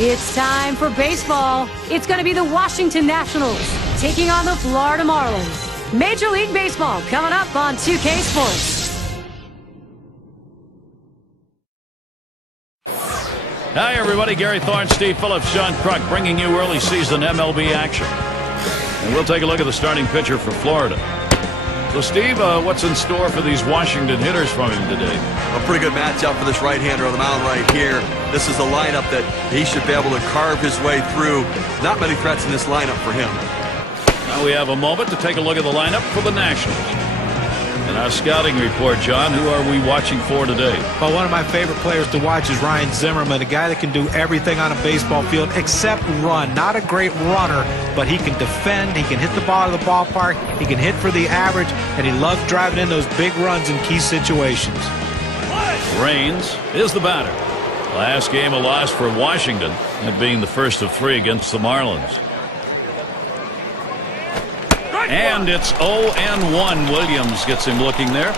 It's time for baseball. It's going to be the Washington Nationals taking on the Florida Marlins. Major League Baseball coming up on 2K Sports. Hi, everybody. Gary Thorne, Steve Phillips, John Kruk bringing you early season MLB action. And we'll take a look at the starting pitcher for Florida. So, Steve, what's in store for these Washington hitters from him today? A pretty good matchup for this right-hander on the mound right here. This is a lineup that he should be able to carve his way through. Not many threats in this lineup for him. Now we have a moment to take a look at the lineup for the Nationals. In our scouting report, John, who are we watching for today? Well, one of my favorite players to watch is Ryan Zimmerman, a guy that can do everything on a baseball field except run. Not a great runner, but he can defend, he can hit the ball to the ballpark, he can hit for the average, and he loves driving in those big runs in key situations. Raines is the batter. Last game a loss for Washington, that being the first of 3 against the Marlins. And it's 0-1. Williams gets him looking there.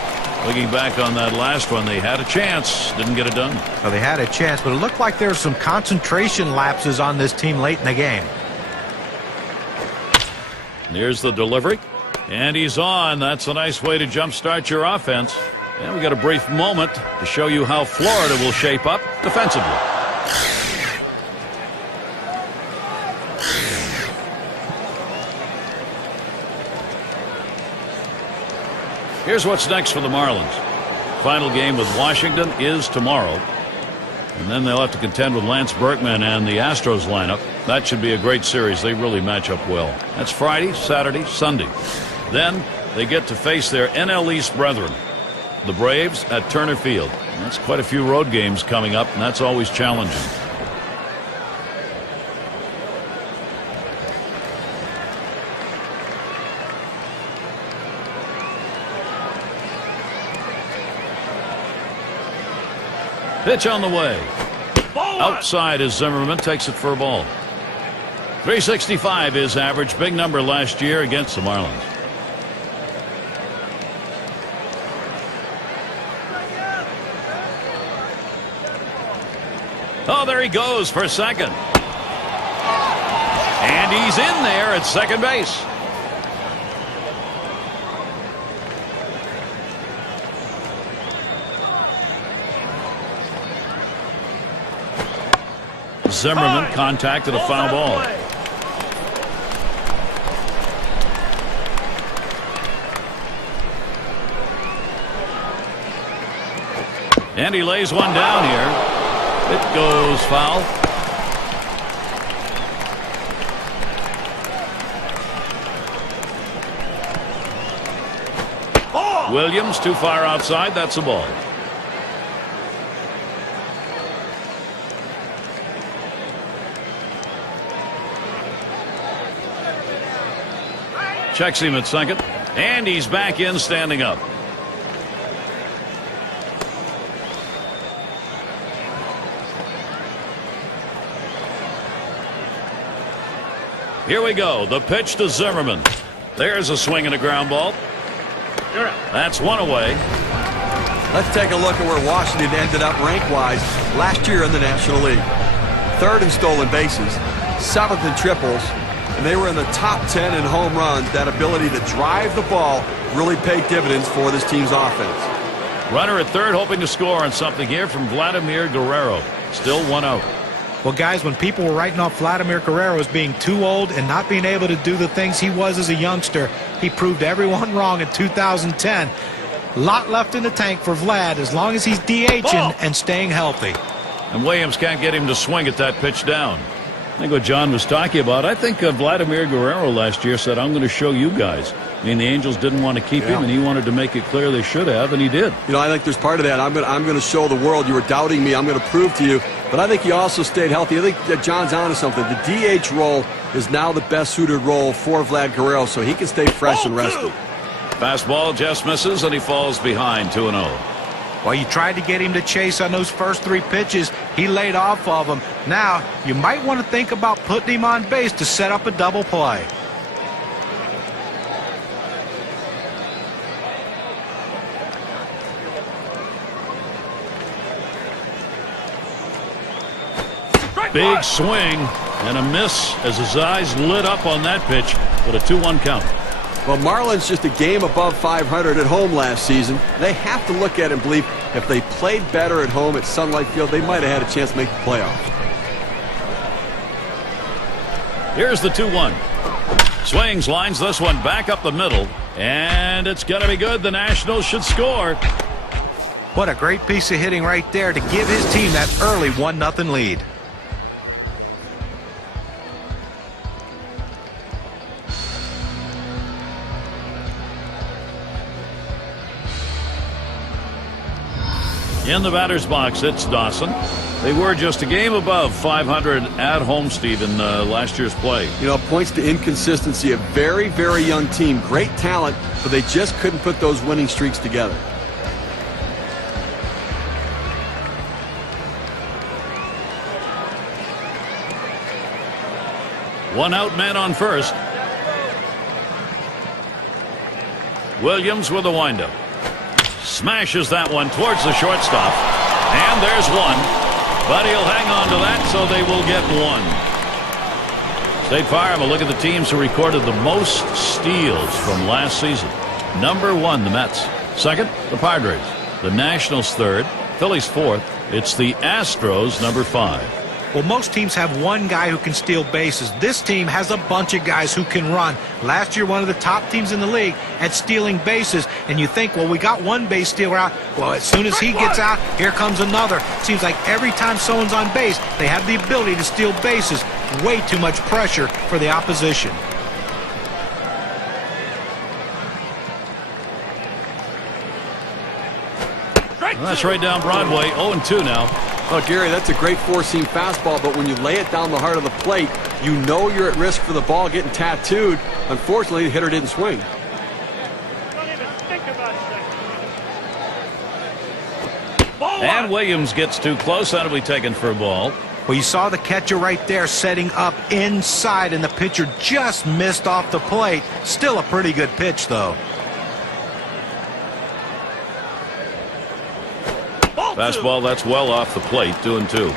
Looking back on that last one, they had a chance. Didn't get it done. Well, they had a chance, but it looked like there were some concentration lapses on this team late in the game. Here's the delivery. And he's on. That's a nice way to jumpstart your offense. And we got a brief moment to show you how Florida will shape up defensively. Here's what's next for the Marlins. Final game with Washington is tomorrow. And then they'll have to contend with Lance Berkman and the Astros lineup. That should be a great series. They really match up well. That's Friday, Saturday, Sunday. Then they get to face their NL East brethren, the Braves, at Turner Field. And that's quite a few road games coming up, and that's always challenging. Pitch on the way. Outside is Zimmerman, takes it for a ball. 365 is average, big number last year against the Marlins. Oh, there he goes for second. And he's in there at second base. Zimmerman contacted a foul ball. And he lays one down here. It goes foul. Williams too far outside. That's a ball. Checks him at second, and he's back in standing up. Here we go. The pitch to Zimmerman. There's a swing and a ground ball. That's one away. Let's take a look at where Washington ended up rank-wise last year in the National League. 3rd in stolen bases, 7th in triples, and they were in the top 10 in home runs. That ability to drive the ball really paid dividends for this team's offense. Runner at third hoping to score on something here from Vladimir Guerrero. Still one out. Well, guys, when people were writing off Vladimir Guerrero as being too old and not being able to do the things he was as a youngster, he proved everyone wrong in 2010. A lot left in the tank for Vlad as long as he's DHing and staying healthy. And Williams can't get him to swing at that pitch down. I think what John was talking about, I think Vladimir Guerrero last year said, I'm going to show you guys. I mean, the Angels didn't want to keep him, and he wanted to make it clear they should have, and he did. You know, I think there's part of that. I'm going to show the world you were doubting me. I'm going to prove to you. But I think he also stayed healthy. I think that John's onto something. The DH role is now the best suited role for Vlad Guerrero, so he can stay fresh and rested. Fastball just misses, and he falls behind 2-0. Well, you tried to get him to chase on those first 3 pitches. He laid off of them. Now, you might want to think about putting him on base to set up a double play. Big swing and a miss as his eyes lit up on that pitch with a 2-1 count. Well, Marlins just a game above 500 at home last season. They have to look at it and believe if they played better at home at Sun Life Field, they might have had a chance to make the playoffs. Here's the 2-1. Swings, lines this one back up the middle, and it's going to be good. The Nationals should score. What a great piece of hitting right there to give his team that early 1-0 lead. In the batter's box, it's Dawson. They were just a game above 500 at home, Steve, in last year's play. You know, points to inconsistency. A very, very young team. Great talent, but they just couldn't put those winning streaks together. One out, man on first. Williams with a windup. Smashes that one towards the shortstop. And there's one. But he'll hang on to that, so they will get one. State Farm, a look at the teams who recorded the most steals from last season. Number 1, the Mets. Second, the Padres. The Nationals third. Phillies fourth. It's the Astros, number 5. Well, most teams have one guy who can steal bases. This team has a bunch of guys who can run. Last year, one of the top teams in the league at stealing bases. And you think, well, we got one base stealer out. Well, as soon as he gets out, here comes another. Seems like every time someone's on base, they have the ability to steal bases. Way too much pressure for the opposition. That's right down Broadway. 0-2 now. Oh, Gary, that's a great four-seam fastball, but when you lay it down the heart of the plate, you know you're at risk for the ball getting tattooed. Unfortunately, the hitter didn't swing. Don't even think about it. And Williams gets too close. That'll be taken for a ball. Well, you saw the catcher right there setting up inside, and the pitcher just missed off the plate. Still a pretty good pitch, though. Fastball, that's well off the plate. 2-2.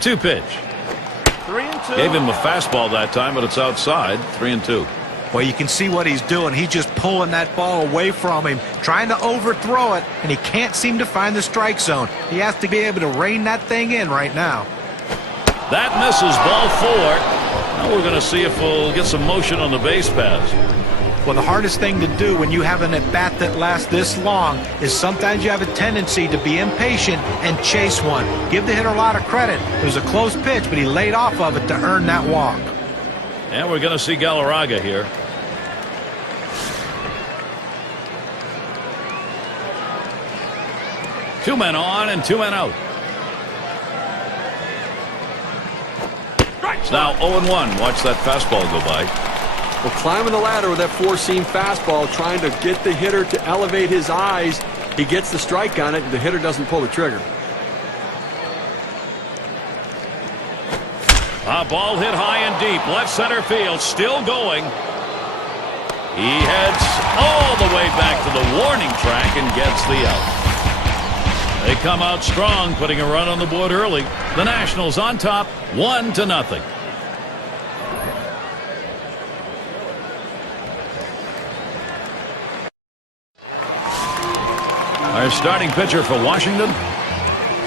Two pitch. 3-2. Gave him a fastball that time, but it's outside. 3-2. Well, you can see what he's doing. He's just pulling that ball away from him, trying to overthrow it, and he can't seem to find the strike zone. He has to be able to rein that thing in right now. That misses. Ball 4. Now we're going to see if we'll get some motion on the base pass. Well, the hardest thing to do when you have an at-bat that lasts this long is sometimes you have a tendency to be impatient and chase one. Give the hitter a lot of credit. It was a close pitch, but he laid off of it to earn that walk. And we're going to see Galarraga here. Two men on and 2 men out. It's now 0-1. Watch that fastball go by. Well, climbing the ladder with that four-seam fastball, trying to get the hitter to elevate his eyes. He gets the strike on it, and the hitter doesn't pull the trigger. A ball hit high and deep. Left center field. Still going. He heads all the way back to the warning track and gets the out. They come out strong, putting a run on the board early. The Nationals on top, 1-0. Our starting pitcher for Washington.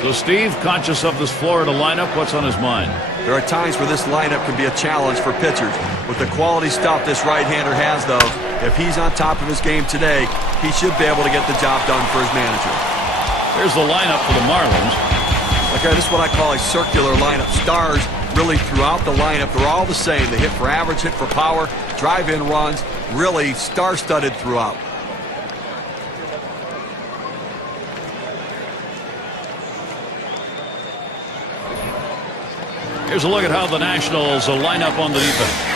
So, Steve, conscious of this Florida lineup, what's on his mind? There are times where this lineup can be a challenge for pitchers. With the quality stuff this right-hander has, though, if he's on top of his game today, he should be able to get the job done for his manager. Here's the lineup for the Marlins. Okay, this is what I call a circular lineup. Stars really throughout the lineup. They're all the same. They hit for average, hit for power, drive-in runs, really star-studded throughout. Here's a look at how the Nationals will line up on the defense.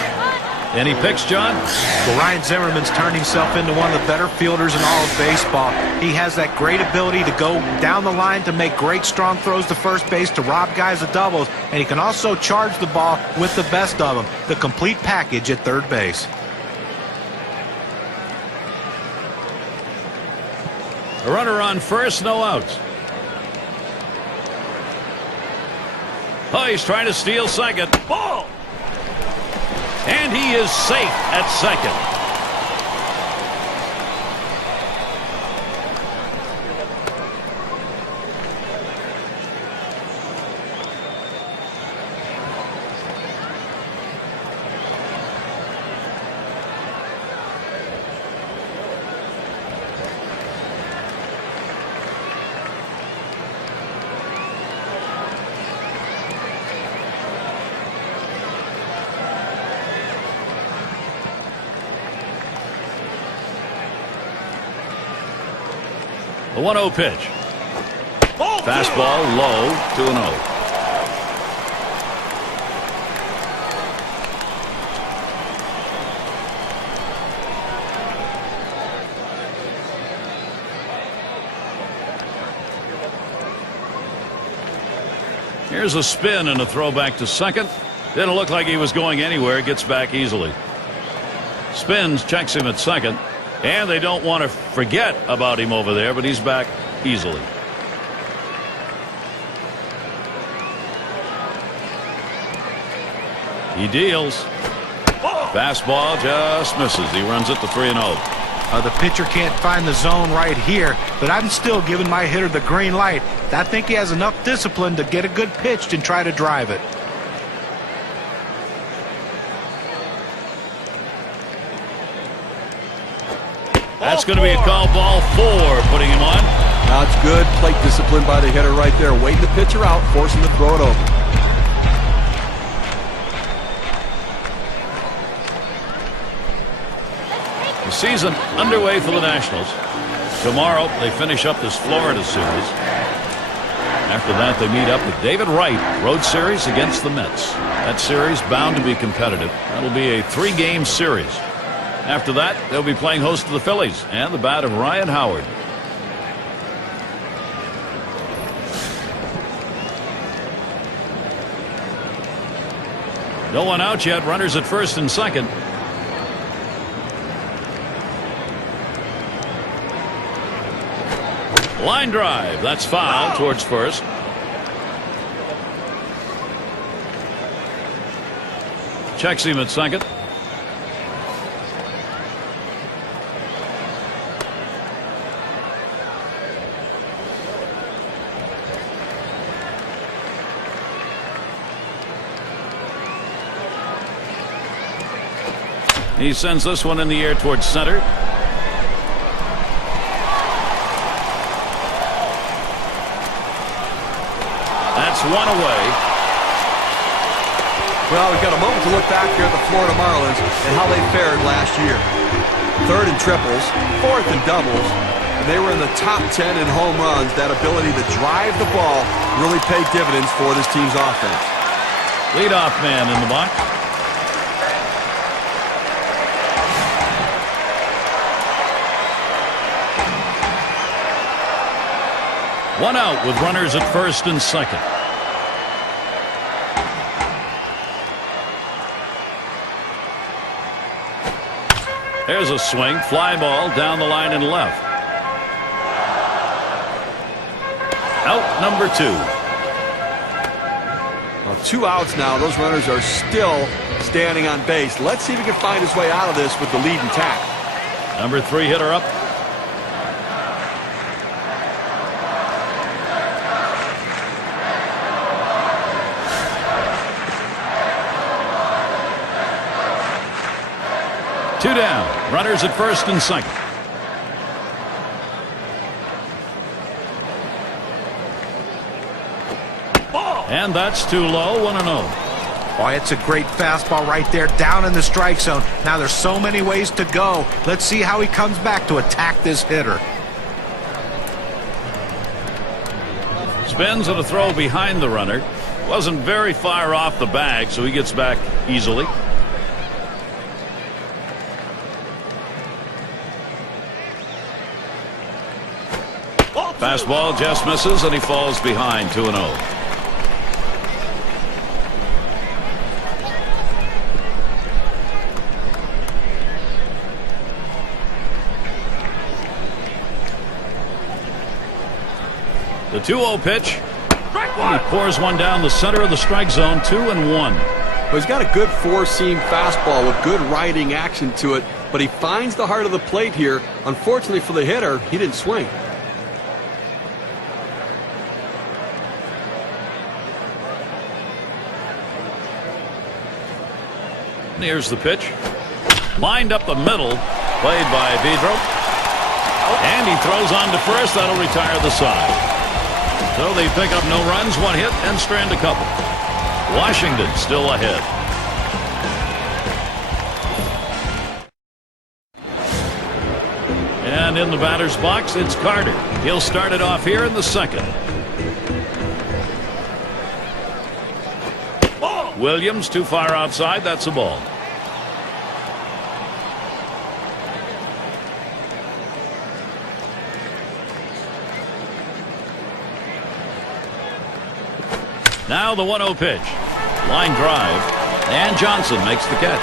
Any picks, John? Well, Ryan Zimmerman's turned himself into one of the better fielders in all of baseball. He has that great ability to go down the line to make great strong throws to first base, to rob guys of doubles, and he can also charge the ball with the best of them. The complete package at third base. A runner on first, no outs. Oh, he's trying to steal second. Ball! And he is safe at second. The 1-0 pitch. Fastball low, 2-0. Here's a spin and a throw back to second. Didn't look like he was going anywhere. Gets back easily. Spins, checks him at second. And they don't want to forget about him over there, but he's back easily. He deals. Fastball just misses. He runs it to 3-0. The pitcher can't find the zone right here, but I'm still giving my hitter the green light. I think he has enough discipline to get a good pitch and try to drive it. That's going to be a call, ball 4, putting him on. That's good plate discipline by the hitter right there. Waiting the pitcher out, forcing to throw it over. The season underway for the Nationals. Tomorrow they finish up this Florida series. After that they meet up with David Wright, road series against the Mets. That series bound to be competitive. That'll be a 3-game series. After that, they'll be playing host to the Phillies and the bat of Ryan Howard. No one out yet. Runners at first and second. Line drive. That's foul towards first. Checks him at second. He sends this one in the air towards center. That's one away. Well, we've got a moment to look back here at the Florida Marlins and how they fared last year. 3rd in triples, 4th in doubles, and they were in the top 10 in home runs. That ability to drive the ball really paid dividends for this team's offense. Leadoff man in the box. One out with runners at first and second. There's a swing, fly ball down the line and left. Out number 2. Well, 2 outs now. Those runners are still standing on base. Let's see if he can find his way out of this with the lead intact. Number 3 hitter up. Two down. Runners at first and second. And that's too low. 1-0. Boy, it's a great fastball right there down in the strike zone. Now there's so many ways to go. Let's see how he comes back to attack this hitter. Spins and a throw behind the runner. Wasn't very far off the bag, so he gets back easily. Fastball just misses, and he falls behind. 2-0. The 2-0 pitch. He pours one down the center of the strike zone. 2-1. Well, he's got a good four-seam fastball with good riding action to it, but he finds the heart of the plate here. Unfortunately for the hitter, he didn't swing. Here's the pitch. Lined up the middle. Played by Pedro. And he throws on to first. That'll retire the side. So they pick up no runs, 1 hit, and strand a couple. Washington still ahead. And in the batter's box, it's Carter. He'll start it off here in the second. Williams too far outside. That's a ball. Now the 1-0 pitch. Line drive. And Johnson makes the catch.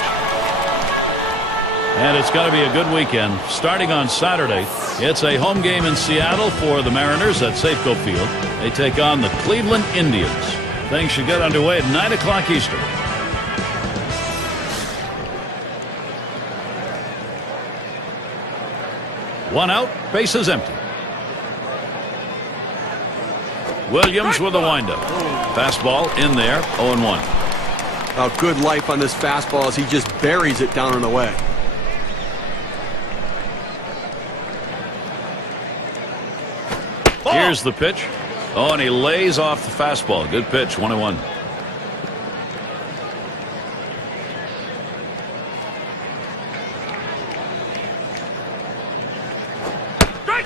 And it's going to be a good weekend. Starting on Saturday, it's a home game in Seattle for the Mariners at Safeco Field. They take on the Cleveland Indians. Things should get underway at 9 o'clock Eastern. One out, bases empty. Williams with a windup. Fastball in there, 0-1. Oh, good life on this fastball as he just buries it down and away. Here's the pitch. Oh, and he lays off the fastball. Good pitch, 1-1.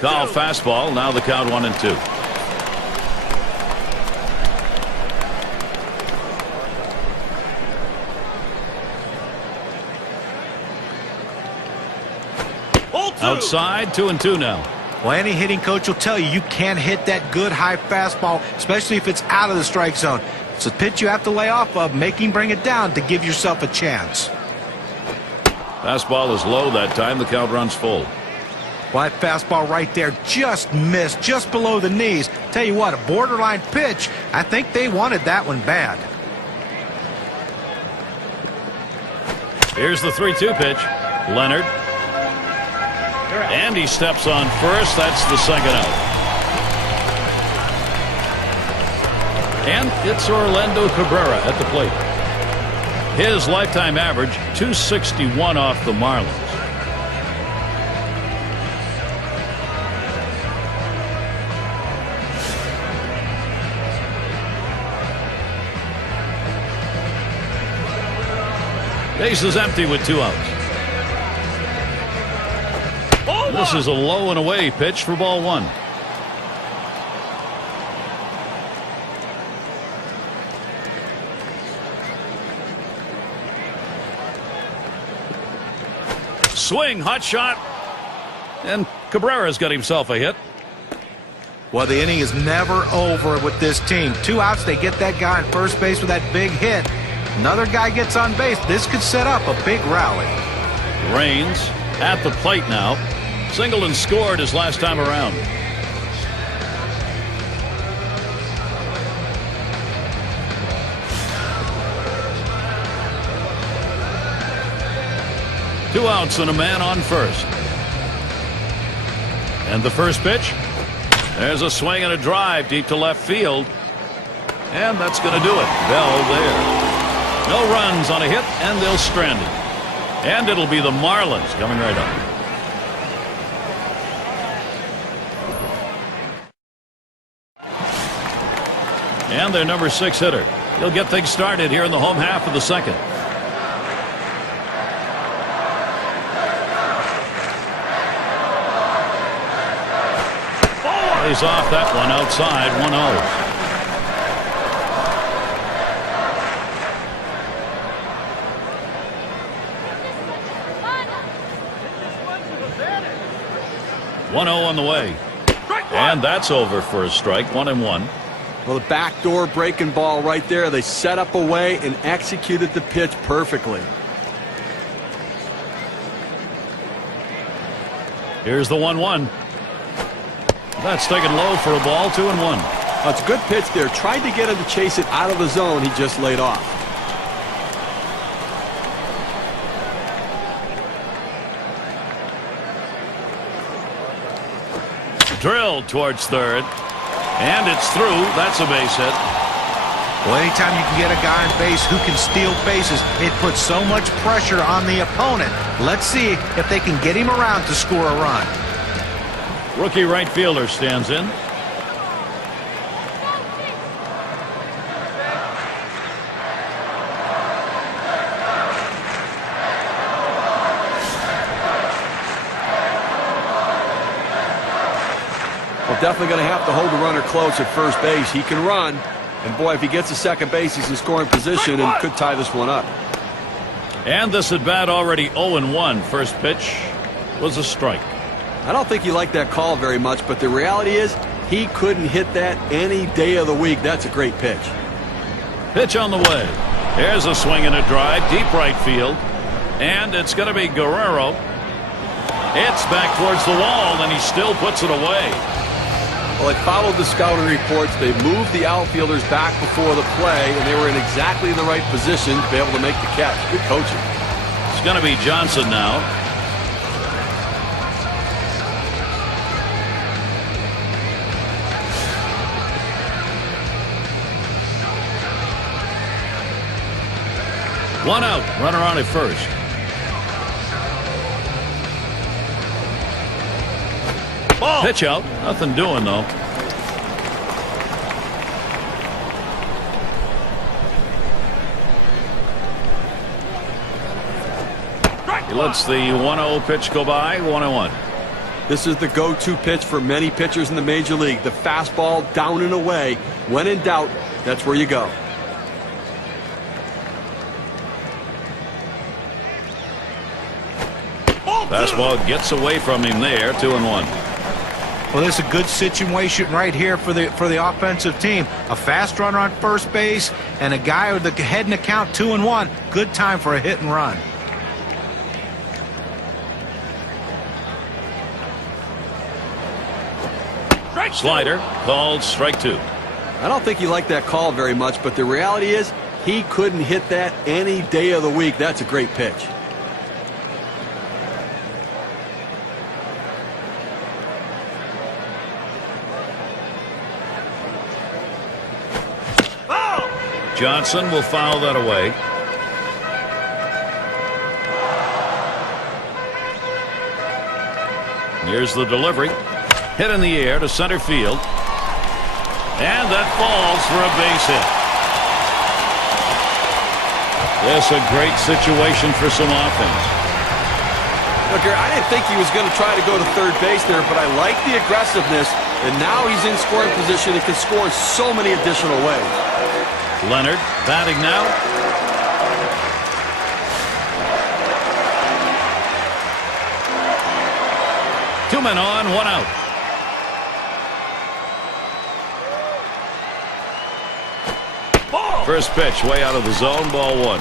Call fastball. Now the count 1-2. Outside, 2-2 now. Well, any hitting coach will tell you can't hit that good high fastball, especially if it's out of the strike zone. It's a pitch you have to lay off of, make him bring it down to give yourself a chance. Fastball is low that time. The count runs full. Well, that fastball right there just missed, just below the knees. Tell you what, a borderline pitch. I think they wanted that one bad. Here's the 3-2 pitch. Leonard. And he steps on first. That's the second out. And it's Orlando Cabrera at the plate. His lifetime average, 261 off the Marlins. Base is empty with 2 outs. This is a low and away pitch for ball 1. Swing, hot shot. And Cabrera's got himself a hit. Well, the inning is never over with this team. 2 outs, they get that guy on first base with that big hit. Another guy gets on base. This could set up a big rally. Raines at the plate now. Singleton scored his last time around. Two outs and a man on first. And the first pitch. There's a swing and a drive deep to left field. And that's going to do it. Bell there. No runs on a hit, and they'll strand it. And it'll be the Marlins coming right up. And their number 6 hitter. He'll get things started here in the home half of the second. Plays off that one outside, 1-0. On the way. And that's over for a strike, 1-1. Well, the backdoor breaking ball right there. They set up a way and executed the pitch perfectly. Here's the 1-1. That's taken low for a ball, 2-1. That's a good pitch there. Tried to get him to chase it out of the zone. He just laid off. Drilled towards third. And it's through. That's a base hit. Well, anytime you can get a guy on base who can steal bases, it puts so much pressure on the opponent. Let's see if they can get him around to score a run. Rookie right fielder stands in. Well, definitely going to have to hold the runner close at first base. He can run. And boy, if he gets to second base, he's in scoring position and could tie this one up. And this at bat already 0-1. First pitch was a strike. I don't think he liked that call very much, but the reality is he couldn't hit that any day of the week. That's a great pitch. Pitch on the way. There's a swing and a drive, deep right field. And it's going to be Guerrero. It's back towards the wall, and he still puts it away. Well, they followed the scouting reports. They moved the outfielders back before the play, and they were in exactly the right position to be able to make the catch. Good coaching. It's going to be Johnson now. One out, runner on at first. Ball. Pitch out, nothing doing though. He lets the 1-0 pitch go by. 1-1. This is the go-to pitch for many pitchers in the major league. The fastball down and away. When in doubt, that's where you go. Fastball gets away from him there. 2-1. Well, this is a good situation right here for the offensive team. A fast runner on first base and a guy with the head in the count. 2-1. Good time for a hit and run. Slider called strike 2. I don't think he liked that call very much, but the reality is he couldn't hit that any day of the week. That's a great pitch. Johnson will foul that away. Here's the delivery. Hit in the air to center field. And that falls for a base hit. This a great situation for some offense. Look, I didn't think he was going to try to go to third base there, but I like the aggressiveness. And now he's in scoring position and can score in so many additional ways. Leonard batting now. Two men on, one out. Ball. First pitch way out of the zone, ball 1.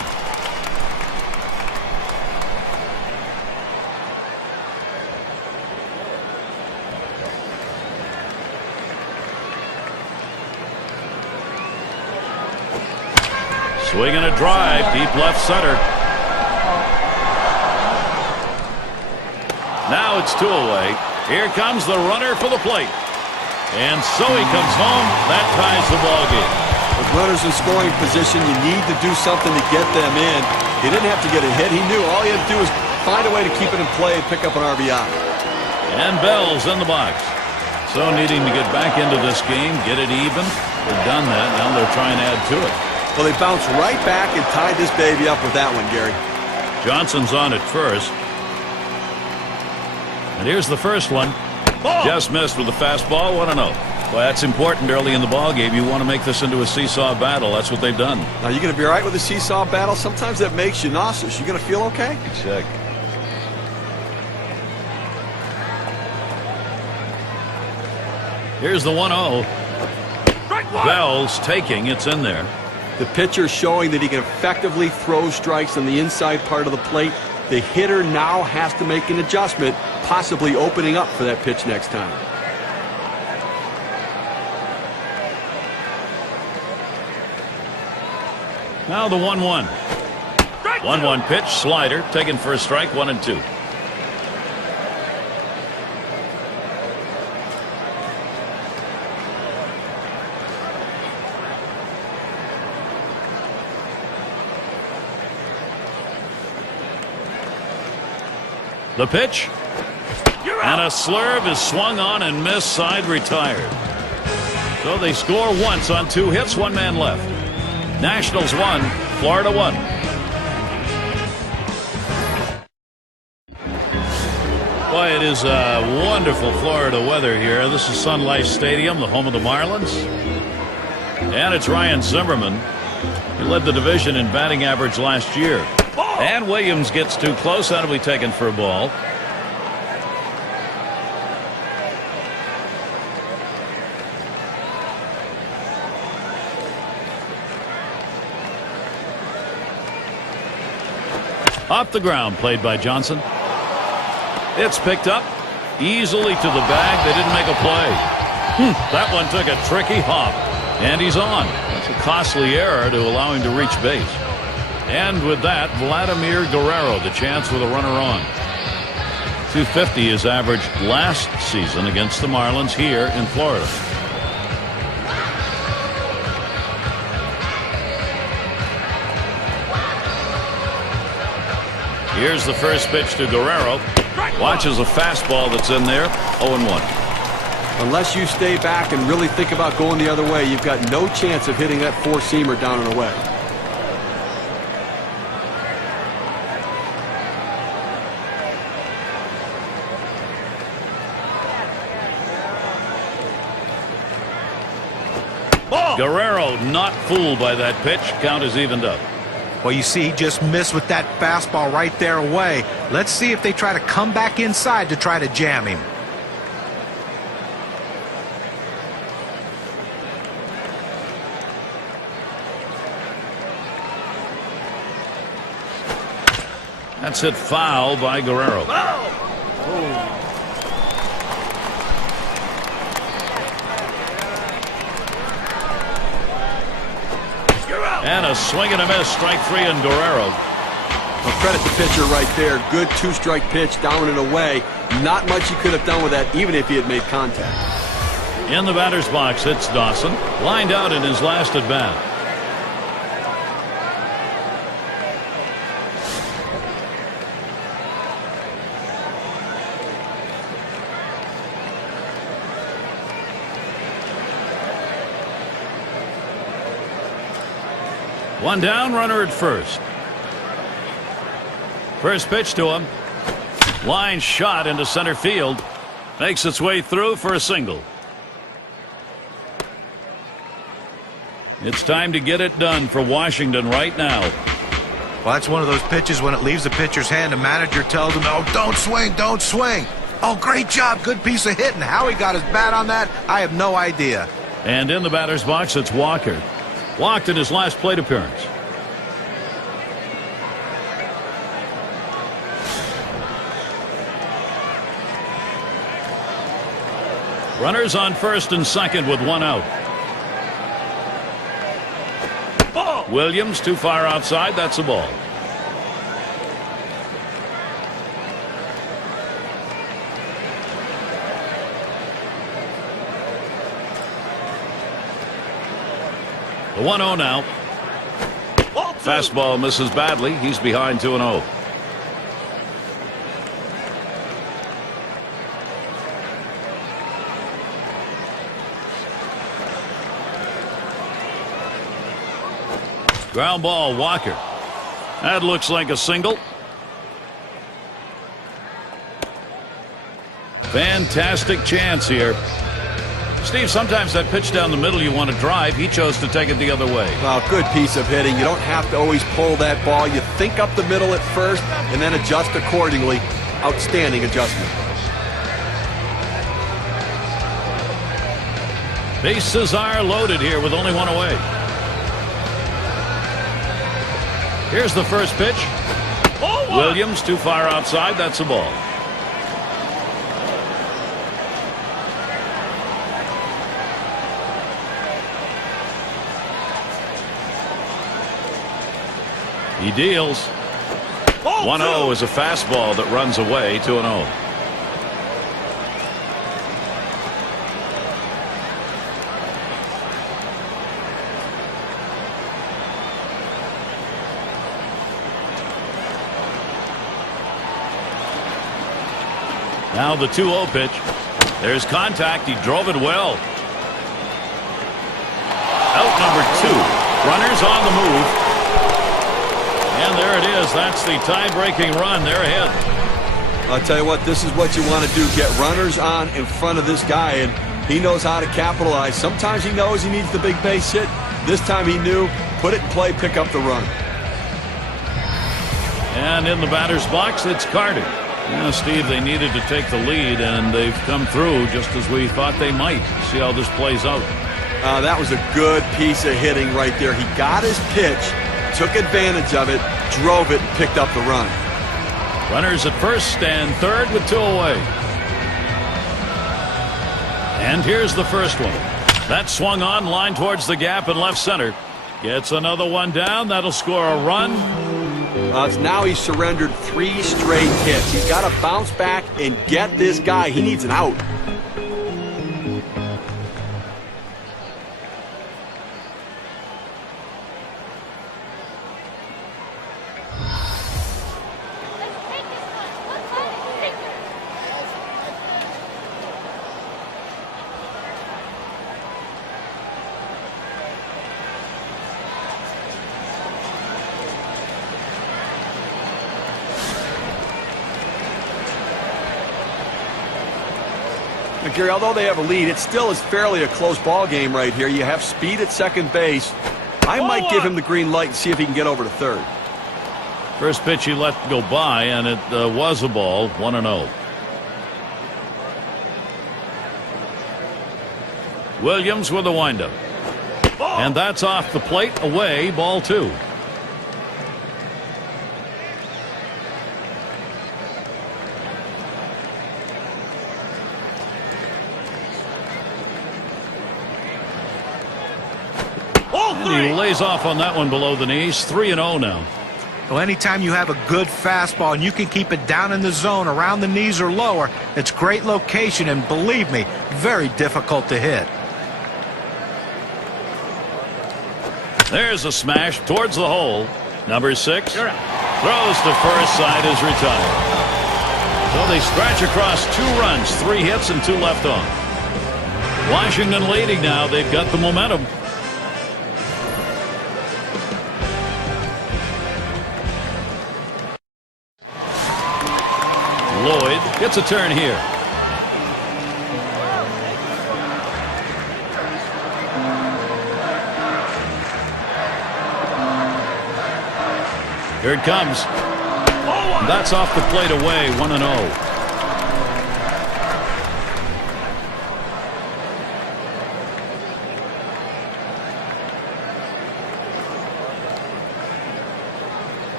Swing and a drive, deep left center. Now it's 2 away. Here comes the runner for the plate. And so he comes home. That ties the ball game. With runners in scoring position, you need to do something to get them in. He didn't have to get a hit. He knew all he had to do was find a way to keep it in play and pick up an RBI. And Bell's in the box. So needing to get back into this game, get it even. They've done that. Now they're trying to add to it. Well, they bounced right back and tied this baby up with that one, Gary. Johnson's on at first. And here's the first one. Ball. Just missed with the fastball. 1-0. Well, that's important early in the ball game. You want to make this into a seesaw battle. That's what they've done. Now, you're going to be all right with the seesaw battle? Sometimes that makes you nauseous. You going to feel okay? Check. Here's the 1-0. Strike 1. Bell's taking. It's in there. The pitcher showing that he can effectively throw strikes on the inside part of the plate. The hitter now has to make an adjustment, possibly opening up for that pitch next time. Now the 1-1. 1-1 pitch, slider, taken for a strike, 1-2. The pitch. And a slurve is swung on and missed, side retired. So they score once on 2 hits, 1 man left. Nationals 1, Florida 1. Boy, it is wonderful Florida weather here. This is Sun Life Stadium, the home of the Marlins. And it's Ryan Zimmerman. He led the division in batting average last year. And Williams gets too close. That'll be taken for a ball. Off the ground, played by Johnson. It's picked up easily to the bag. They didn't make a play. That one took a tricky hop. And he's on. That's a costly error to allow him to reach base. And with that, Vladimir Guerrero, the chance with a runner on. 250 is averaged last season against the Marlins here in Florida. Here's the first pitch to Guerrero. Watches a fastball that's in there. 0-1. Unless you stay back and really think about going the other way, you've got no chance of hitting that 4-seamer down and away. Guerrero not fooled by that pitch. Count is evened up. Well, you see, he just missed with that fastball right there away. Let's see if they try to come back inside to try to jam him. That's hit foul by Guerrero. And a swing and a miss, strike 3 in Guerrero. Well, credit the pitcher right there. Good 2-strike pitch, down and away. Not much he could have done with that, even if he had made contact. In the batter's box, it's Dawson, lined out in his last at bat. One down, runner at first. First pitch to him. Line shot into center field. Makes its way through for a single. It's time to get it done for Washington right now. Well, that's one of those pitches when it leaves the pitcher's hand, the manager tells him, oh, don't swing, don't swing. Oh, great job, good piece of hitting. How he got his bat on that, I have no idea. And in the batter's box, it's Walker. Walked in his last plate appearance. Runners on first and second with 1 out. Ball. Williams too far outside. That's a ball. The 1-0 now. Fastball misses badly. He's behind 2-0. Ground ball, Walker. That looks like a single. Fantastic chance here. Steve, sometimes that pitch down the middle you want to drive. He chose to take it the other way. Well, good piece of hitting. You don't have to always pull that ball. You think up the middle at first and then adjust accordingly. Outstanding adjustment. Bases are loaded here with only 1 away. Here's the first pitch. Williams too far outside. That's a ball. He deals. 1-0 is a fastball that runs away. 2-0. Now the 2-0 pitch. There's contact. He drove it well. Out number 2. Runners on the move. And there it is. That's the tie-breaking run. They're ahead. I'll tell you what, this is what you want to do. Get runners on in front of this guy, and he knows how to capitalize. Sometimes he knows he needs the big base hit. This time he knew. Put it in play, pick up the run. And in the batter's box, it's Carter. Steve, they needed to take the lead, and they've come through just as we thought they might. See how this plays out. That was a good piece of hitting right there. He got his pitch, took advantage of it, drove it, and picked up the run. Runners at first and third with 2 away. And here's the first one. That swung on, line towards the gap in left center. Gets another one down. That'll score a run. Now he's surrendered 3 straight hits. He's got to bounce back and get this guy. He needs an out. Gary, although they have a lead, it still is fairly a close ball game right here. You have speed at second base. I might give him the green light and see if he can get over to third. First pitch he let go by, and it was a ball. 1-0. Williams with the windup. And that's off the plate. Away. Ball 2. He lays off on that one below the knees. 3-0 now. Well, anytime you have a good fastball and you can keep it down in the zone around the knees or lower, it's great location, and believe me, very difficult to hit. There's a smash towards the hole. Number 6 throws to first. Side is retired. So they scratch across 2 runs, 3 hits, and 2 left on. Washington leading now. They've got the momentum. Lloyd gets a turn here. Here it comes. That's off the plate away. 1-0.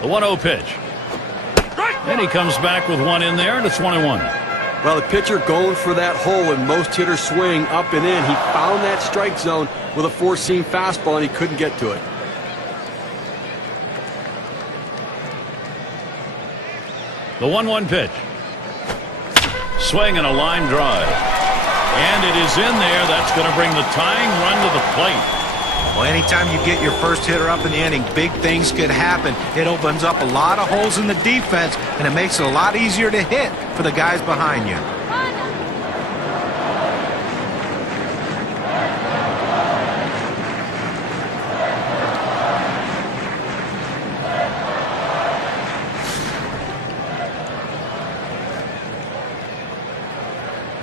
The 1-0 pitch. And he comes back with one in there, and it's 1-1. Well, the pitcher going for that hole, and most hitters swing up and in. He found that strike zone with a 4-seam fastball, and he couldn't get to it. The 1-1 pitch. Swing and a line drive. And it is in there. That's going to bring the tying run to the plate. Well, anytime you get your first hitter up in the inning, big things could happen. It opens up a lot of holes in the defense, and it makes it a lot easier to hit for the guys behind you.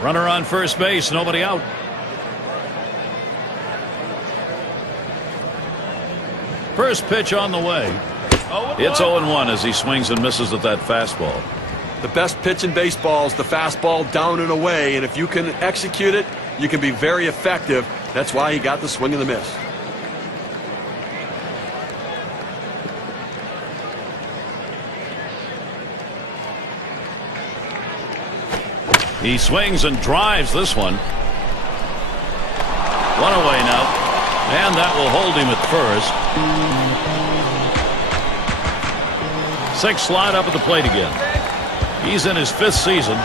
Runner on first base, nobody out. First pitch on the way. It's 0-1 as he swings and misses at that fastball. The best pitch in baseball is the fastball down and away, and if you can execute it, you can be very effective. That's why he got the swing and the miss. He swings and drives this one. 1 away now. And that will hold him at first. 6 slide up at the plate again. He's in his 5th season.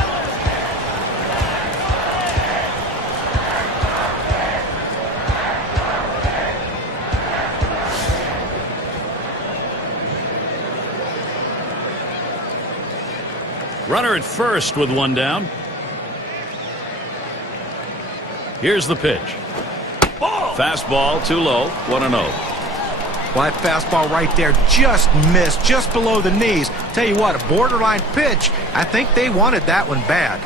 Runner at first with 1 down. Here's the pitch. Fastball too low. 1-0. Well, that fastball right there just missed, just below the knees. Tell you what, a borderline pitch. I think they wanted that one bad.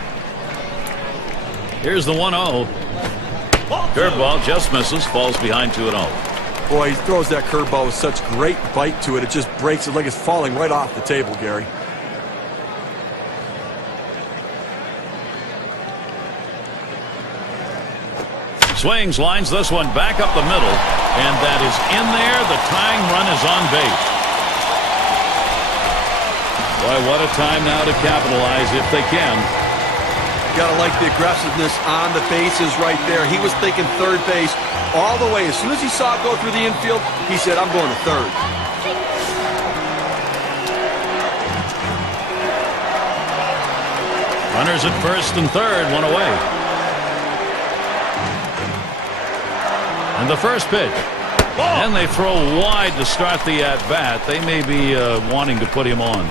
Here's the 1-0. Curveball just misses, falls behind 2-0. Boy, he throws that curveball with such great bite to it. It just breaks it like it's falling right off the table, Gary. Swings, lines this one back up the middle, and that is in there. The tying run is on base. Boy, what a time now to capitalize if they can. You gotta like the aggressiveness on the bases right there. He was thinking third base all the way. As soon as he saw it go through the infield, he said, I'm going to third. Runners at first and third, 1 away. And the first pitch. And they throw wide to start the at-bat. They may be wanting to put him on.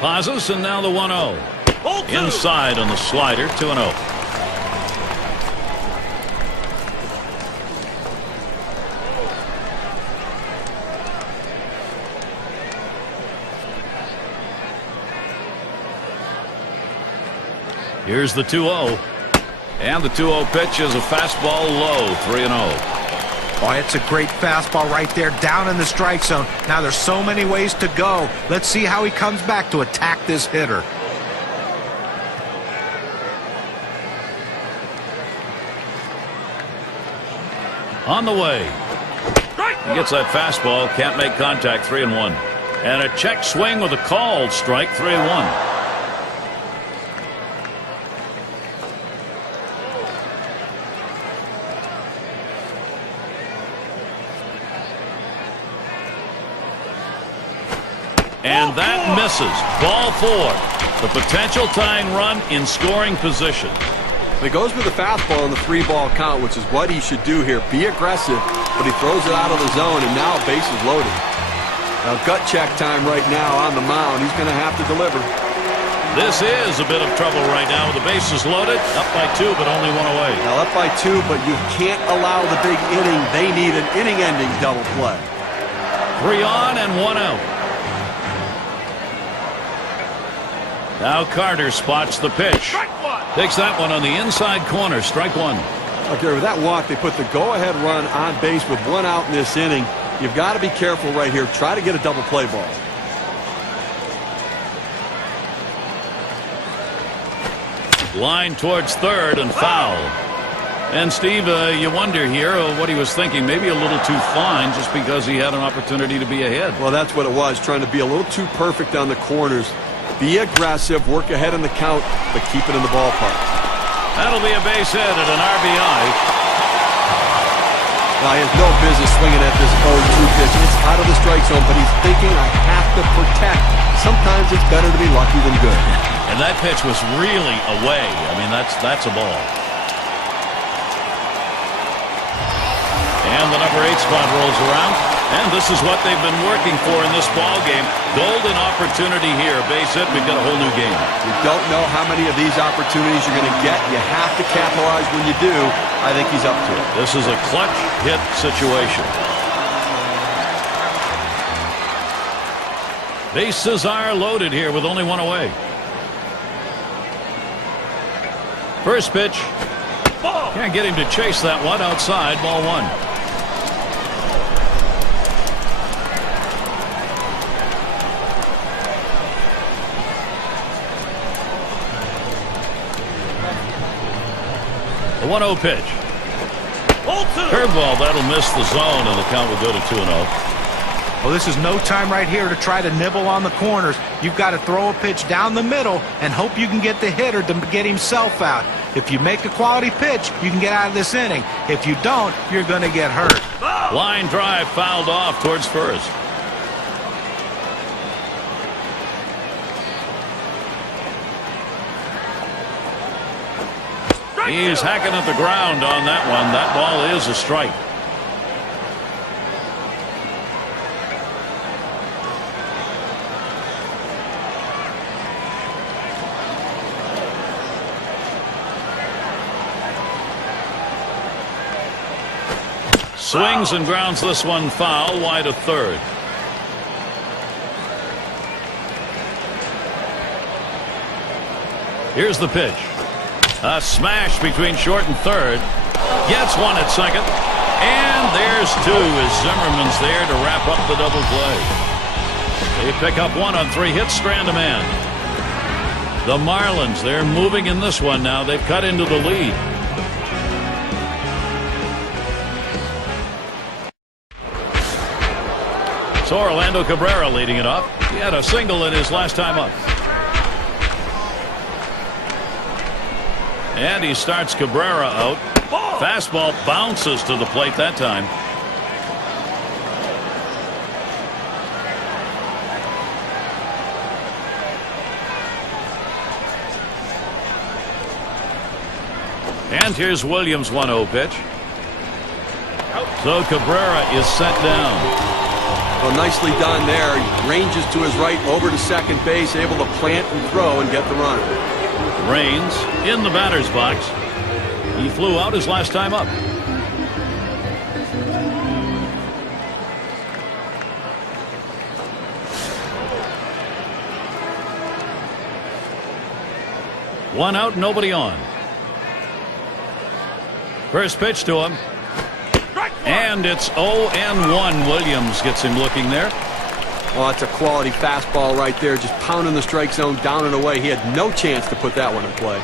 Pauses, and now the 1-0. Inside on the slider, 2-0. Here's the 2-0. And the 2-0 pitch is a fastball low, 3-0. Oh, it's a great fastball right there, down in the strike zone. Now there's so many ways to go. Let's see how he comes back to attack this hitter. On the way. He gets that fastball, can't make contact, 3-1. And a check swing with a called strike, 3-1. And that misses. Ball 4. The potential tying run in scoring position. It goes with the fastball in the 3-ball count, which is what he should do here. Be aggressive, but he throws it out of the zone, and now base is loaded. Now gut check time right now on the mound. He's going to have to deliver. This is a bit of trouble right now with the bases loaded. Up by 2, but only 1 away. Now up by 2, but you can't allow the big inning. They need an inning-ending double play. 3 on and 1 out. Now Carter spots the pitch. Takes that one on the inside corner. Strike 1. Okay, with that walk, they put the go-ahead run on base with 1 out in this inning. You've got to be careful right here. Try to get a double play ball. Line towards third and foul. And Steve, you wonder here what he was thinking. Maybe a little too fine just because he had an opportunity to be ahead. Well, that's what it was. Trying to be a little too perfect on the corners. Be aggressive, work ahead in the count, but keep it in the ballpark. That'll be a base hit at an RBI. Now, he has no business swinging at this 0-2 pitch. It's out of the strike zone, but he's thinking, I have to protect. Sometimes it's better to be lucky than good. And that pitch was really away. I mean, that's a ball. And the number 8 spot rolls around. And this is what they've been working for in this ball game. Golden opportunity here. Base hit, we've got a whole new game. You don't know how many of these opportunities you're going to get. You have to capitalize when you do. I think he's up to it. This is a clutch hit situation. Bases are loaded here with only 1 away. First pitch. Can't get him to chase that one outside. Ball 1. The 1-0 pitch. Curveball, that'll miss the zone, and the count will go to 2-0. Well, this is no time right here to try to nibble on the corners. You've got to throw a pitch down the middle and hope you can get the hitter to get himself out. If you make a quality pitch, you can get out of this inning. If you don't, you're going to get hurt. Line drive fouled off towards first. He's hacking at the ground on that one. That ball is a strike. Swings and grounds this one foul, wide of third. Here's the pitch. A smash between short and third. Gets one at second. And there's two as Zimmerman's there to wrap up the double play. They pick up one on 3 hits, strand a man. The Marlins, they're moving in this one now. They've cut into the lead. So Orlando Cabrera leading it off. He had a single in his last time up. And he starts Cabrera out. Fastball bounces to the plate that time. And here's Williams' 1-0 pitch. So Cabrera is set down. Well, nicely done there. He ranges to his right over to second base, able to plant and throw and get the run. Raines in the batter's box. He flew out his last time up. One out, nobody on. First pitch to him. And it's 0-1. Williams gets him looking there. Oh, that's a quality fastball right there, just pounding the strike zone down and away. He had no chance to put that one in play.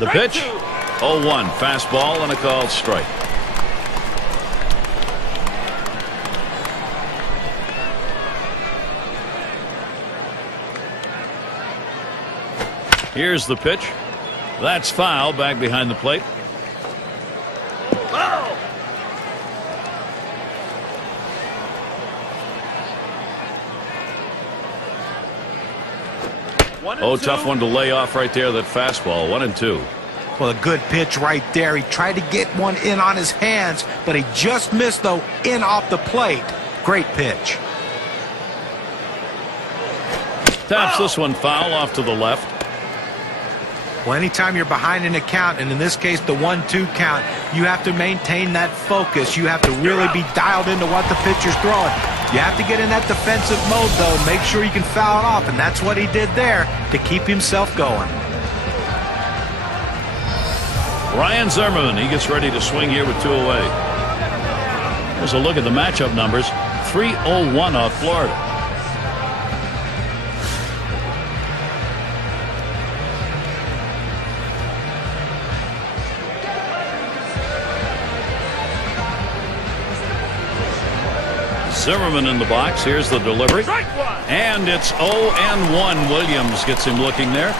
The pitch, 0-1. Fastball and a called strike. Here's the pitch. That's foul, back behind the plate. Oh, tough one to lay off right there, that fastball. 1-2. Well, a good pitch right there. He tried to get one in on his hands, but he just missed, though, in off the plate. Great pitch. Taps this one foul off to the left. Well, anytime you're behind in a count, and in this case the 1-2 count, you have to maintain that focus. You have to really be dialed into what the pitcher's throwing. You have to get in that defensive mode, though, and make sure you can foul it off, and that's what he did there to keep himself going. Ryan Zimmerman, he gets ready to swing here with 2 away. Here's a look at the matchup numbers. 3-0-1 off Florida. Zimmerman in the box. Here's the delivery. And it's 0-1. Williams gets him looking there.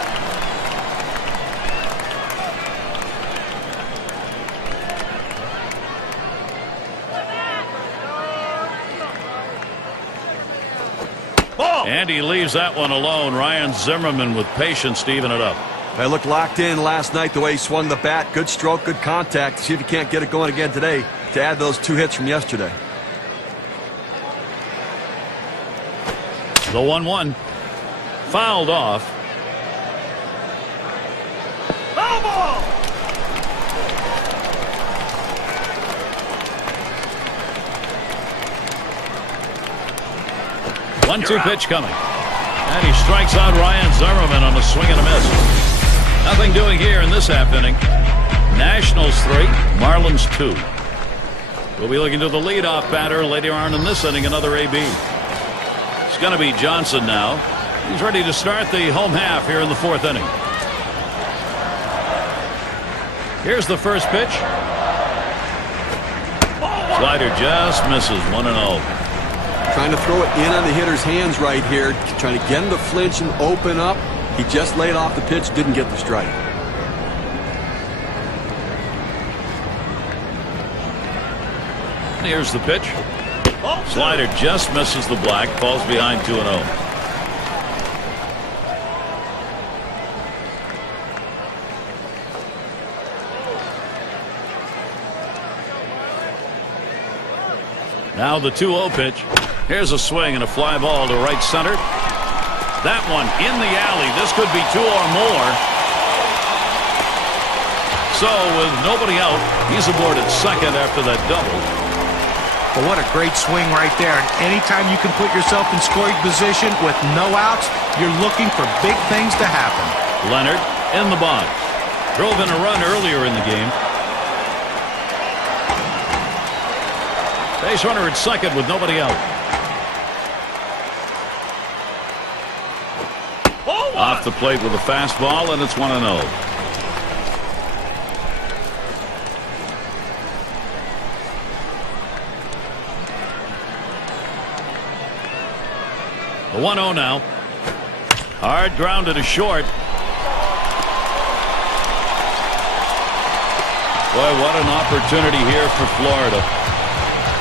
And he leaves that one alone. Ryan Zimmerman with patience to even it up. They looked locked in last night the way he swung the bat. Good stroke, good contact. See if he can't get it going again today to add those 2 hits from yesterday. The 1-1. Fouled off. Foul ball! 1-2 pitch coming. And he strikes out Ryan Zimmerman on a swing and a miss. Nothing doing here in this half inning. Nationals 3, Marlins 2. We'll be looking to the leadoff batter later on in this inning, another AB. It's going to be Johnson now. He's ready to start the home half here in the 4th inning. Here's the first pitch. Slider just misses. 1-0. Trying to throw it in on the hitter's hands right here. Trying to get him to flinch and open up. He just laid off the pitch. Didn't get the strike. Here's the pitch. Slider just misses the black. Falls behind 2-0. Now the 2-0 pitch. Here's a swing and a fly ball to right center. That one in the alley. This could be 2 or more. So with nobody out, he's aboard at second after that double. But what a great swing right there. And anytime you can put yourself in scoring position with no outs, you're looking for big things to happen. Leonard in the box. Drove in a run earlier in the game. Base runner at second with nobody out. Off the plate with a fastball, and it's 1-0. The 1-0 now. Hard grounded to short. Boy, what an opportunity here for Florida.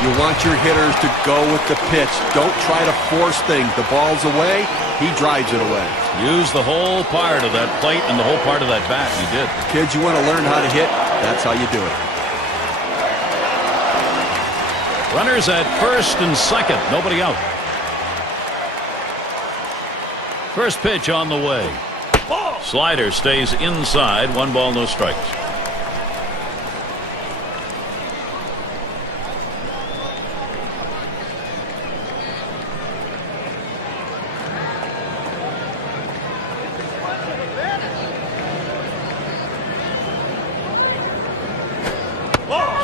You want your hitters to go with the pitch. Don't try to force things. The ball's away. He drives it away. Use the whole part of that plate and the whole part of that bat. He did. Kids, you want to learn how to hit? That's how you do it. Runners at first and second. Nobody out. First pitch on the way. Slider stays inside. 1 ball, no strikes.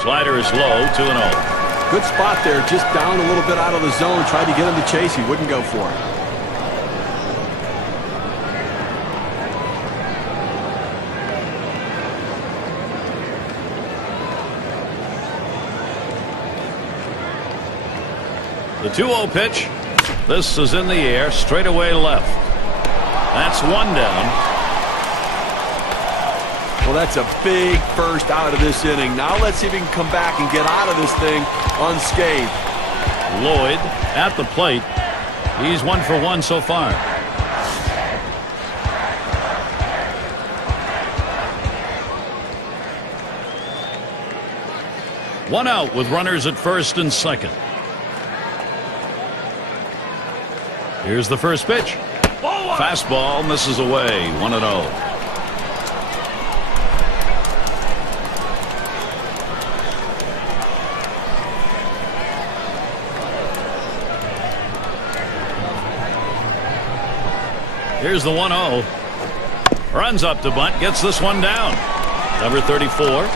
Slider is low. 2-0. Good spot there. Just down a little bit out of the zone. Tried to get him to chase. He wouldn't go for it. The 2-0 pitch. This is in the air. Straight away left. That's 1 down. Well, that's a big first out of this inning. Now let's see if he can come back and get out of this thing unscathed. Lloyd at the plate. He's 1 for 1 so far. One out with runners at first and second. Here's the first pitch. Fastball misses away. 1-0. Here's the 1-0. Runs up to bunt. Gets this one down. Number 34.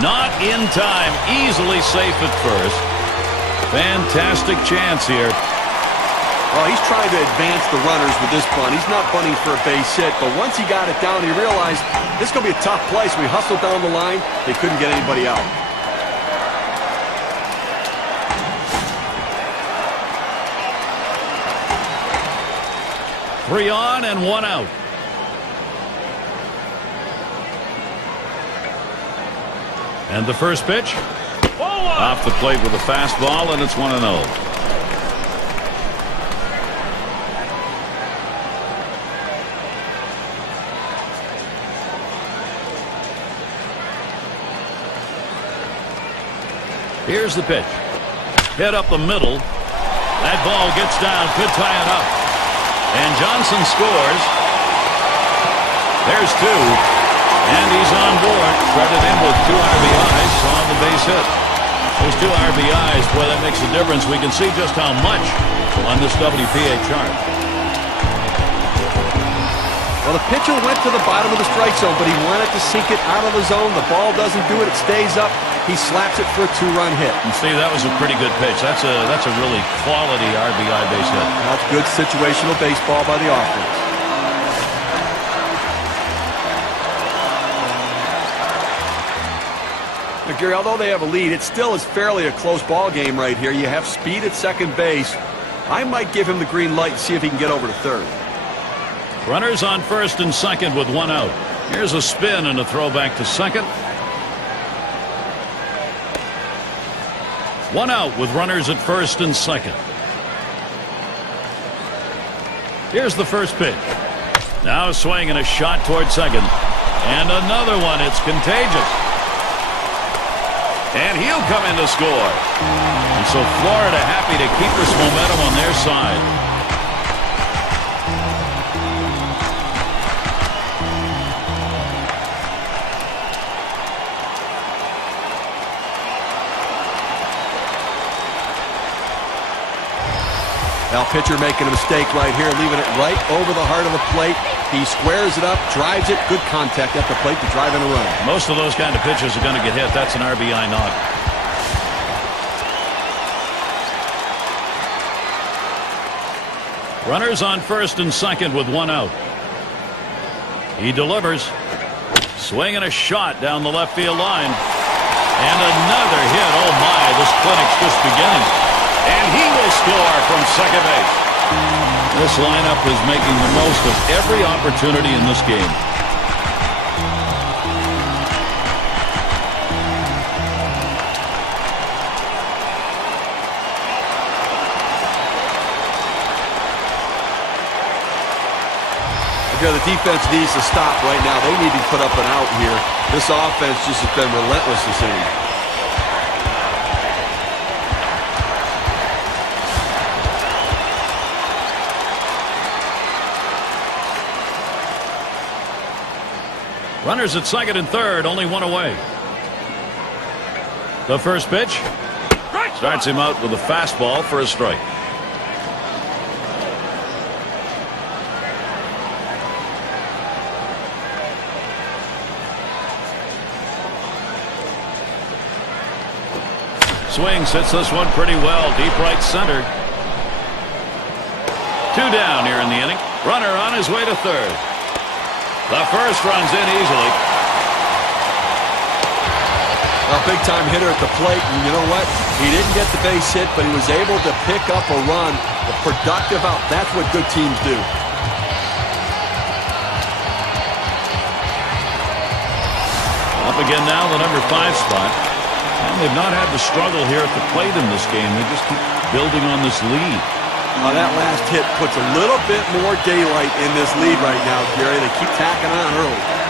Not in time. Easily safe at first. Fantastic chance here. Well, he's trying to advance the runners with this bunt. He's not bunting for a base hit, but once he got it down, he realized this is going to be a tough play, so he hustled down the line. They couldn't get anybody out. Three on and 1 out. And the first pitch. Off the plate with a fastball, and it's 1-0. Here's the pitch. Hit up the middle. That ball gets down. Could tie it up. And Johnson scores. There's 2. And he's on board. Credit him with 2 RBIs on the base hit. Those 2 RBIs, boy, that makes a difference. We can see just how much on this WPA chart. Well, the pitcher went to the bottom of the strike zone, but he wanted to sink it out of the zone. The ball doesn't do it. It stays up. He slaps it for a 2-run hit. And Steve, that was a pretty good pitch. That's a really quality RBI base hit. That's good situational baseball by the offense. But Gary, although they have a lead, it still is fairly a close ball game right here. You have speed at second base. I might give him the green light and see if he can get over to third. Runners on first and second with one out. Here's a spin and a throw back to second. One out with runners at first and second. Here's the first pitch. Now a swing and a shot toward second. And another one. It's contagious. And he'll come in to score. And so Florida happy to keep this momentum on their side. Now pitcher making a mistake right here, leaving it right over the heart of the plate. He squares it up, drives it, good contact at the plate to drive in a run. Most of those kind of pitches are going to get hit. That's an RBI knock. Runners on first and second with one out. He delivers. Swing and a shot down the left field line. And another hit. Oh my, this clinic's just beginning. And he will score from second base. This lineup is making the most of every opportunity in this game. The defense needs to stop right now. They need to put up an out here. This offense just has been relentless this inning. Runners at second and third, only one away. The first pitch starts him out with a fastball for a strike. Swing hits this one pretty well, deep right center. Two down here in the inning. Runner on his way to third. The first runs in easily. A big-time hitter at the plate, and you know what? He didn't get the base hit, but he was able to pick up a run. A productive out. That's what good teams do. Up again now, the number 5 spot. And they've not had the struggle here at the plate in this game. They just keep building on this lead. That last hit puts a little bit more daylight in this lead right now, Gary. They keep tacking on early.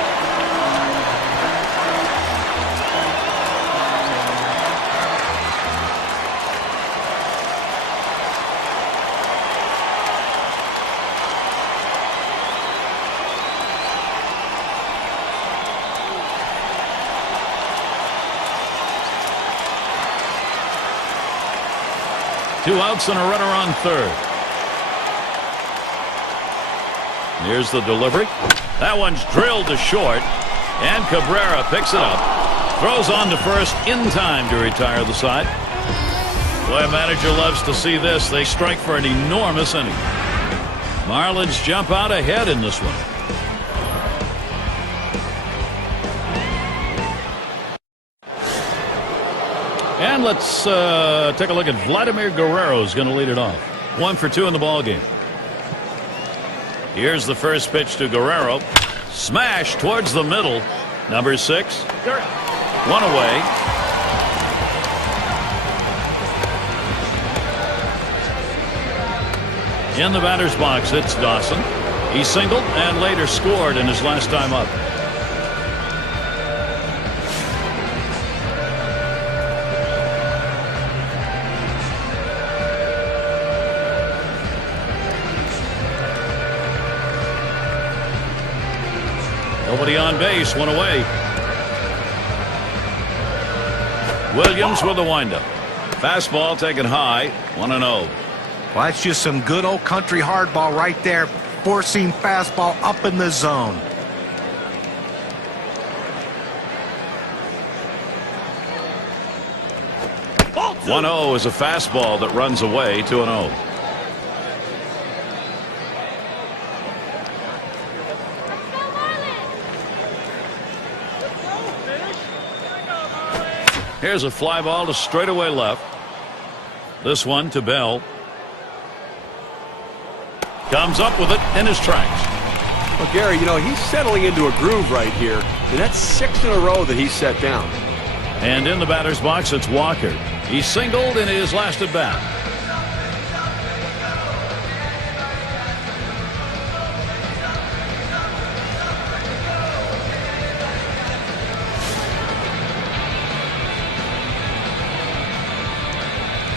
Two outs and a runner on third. Here's the delivery. That one's drilled to short. And Cabrera picks it up. Throws on to first in time to retire the side. Boy, a manager loves to see this. They strike for an enormous inning. Marlins jump out ahead in this one. And let's take a look at Vladimir Guerrero, who's going to lead it off. 1 for 2 in the ball game. Here's the first pitch to Guerrero. Smash towards the middle. Number 6. One away. In the batter's box, it's Dawson. He singled and later scored in his last time up. Nobody on base, one away. Williams with the windup. Fastball taken high, 1-0. Well, that's just some good old country hardball right there. Four-seam fastball up in the zone. Ball 1-0 is a fastball that runs away, 2-0. Here's a fly ball to straightaway left. This one to Bell. Comes up with it in his tracks. Well, Gary, you know, he's settling into a groove right here, and that's 6 in a row that he's set down. And in the batter's box, it's Walker. He singled in his last at bat.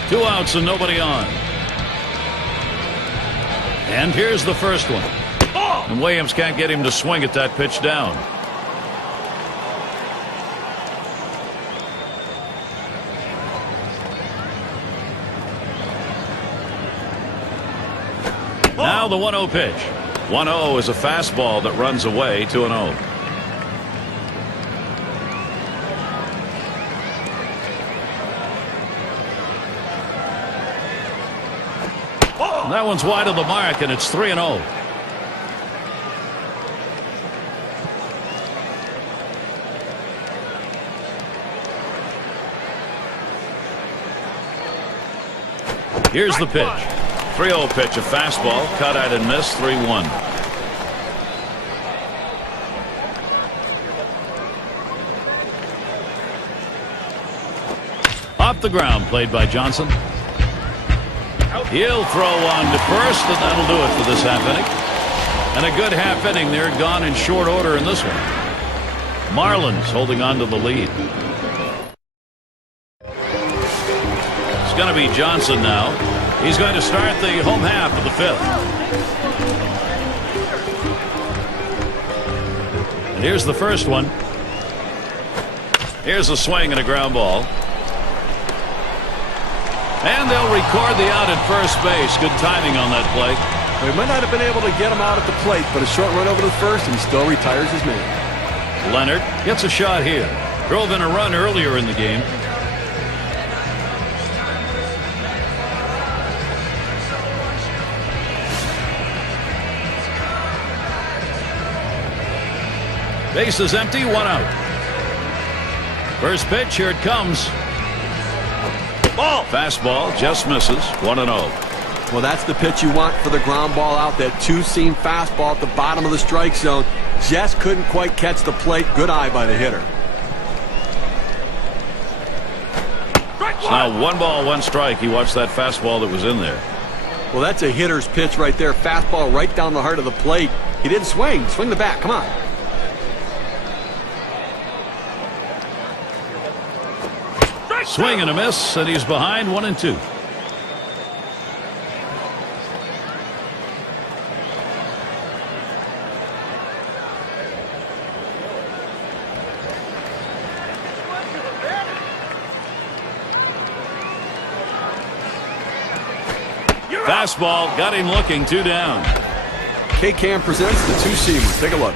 Two outs and nobody on. And here's the first one. And Williams can't get him to swing at that pitch down. Now the 1-0 pitch. 1-0 is a fastball that runs away, 2-0. That one's wide of the mark, and it's 3-0. Here's the pitch. 3-0 pitch, a fastball, cut out and missed, 3-1. Off the ground, played by Johnson. He'll throw on to first, and that'll do it for this half inning. And a good half inning there, gone in short order in this one. Marlins holding on to the lead. It's going to be Johnson now. He's going to start the home half of the fifth. And here's the first one. Here's a swing and a ground ball. And they'll record the out at first base. Good timing on that play. Well, he might not have been able to get him out at the plate, but a short run over to first, and he still retires his man. Leonard gets a shot here. Drove in a run earlier in the game. Base is empty, 1 out. First pitch, here it comes. Ball. Fastball just misses, 1-0. Well, that's the pitch you want for the ground ball out. That two-seam fastball at the bottom of the strike zone. Just couldn't quite catch the plate. Good eye by the hitter. It's now 1 ball, 1 strike. He watched that fastball that was in there. Well, that's a hitter's pitch right there. Fastball right down the heart of the plate. He didn't swing. Swing the bat. Come on. Swing and a miss, and he's behind 1-2. Fastball got him looking, 2 down. K-Cam presents the two-seamer. Take a look.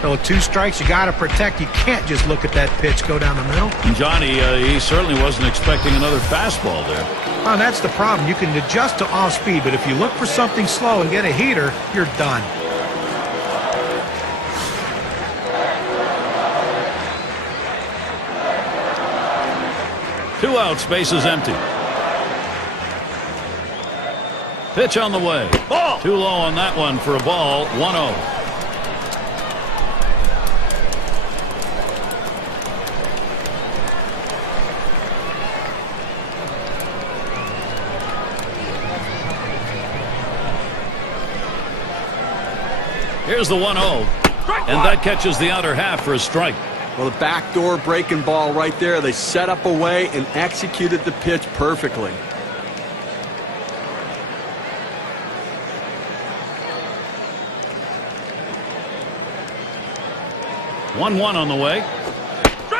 So 2 strikes, you got to protect. You can't just look at that pitch go down the middle. And Johnny, he certainly wasn't expecting another fastball there. Oh, that's the problem. You can adjust to off speed, but if you look for something slow and get a heater, you're done. Two outs, base is empty. Pitch on the way. Ball. Too low on that one for a ball. 1-0. Here's the 1-0. And that catches the outer half for a strike. Well, the backdoor breaking ball right there. They set up a way and executed the pitch perfectly. One on the way.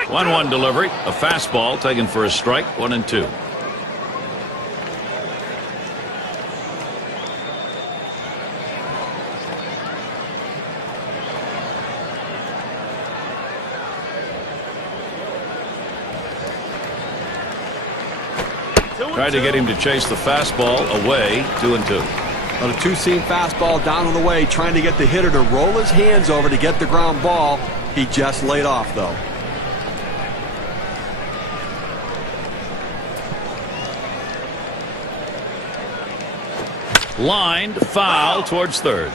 1-1 delivery. A fastball taken for a strike. 1-2. Tried to get him to chase the fastball away. 2-2. On a two-seam fastball down on the way, trying to get the hitter to roll his hands over to get the ground ball. He just laid off, though. Lined foul towards third.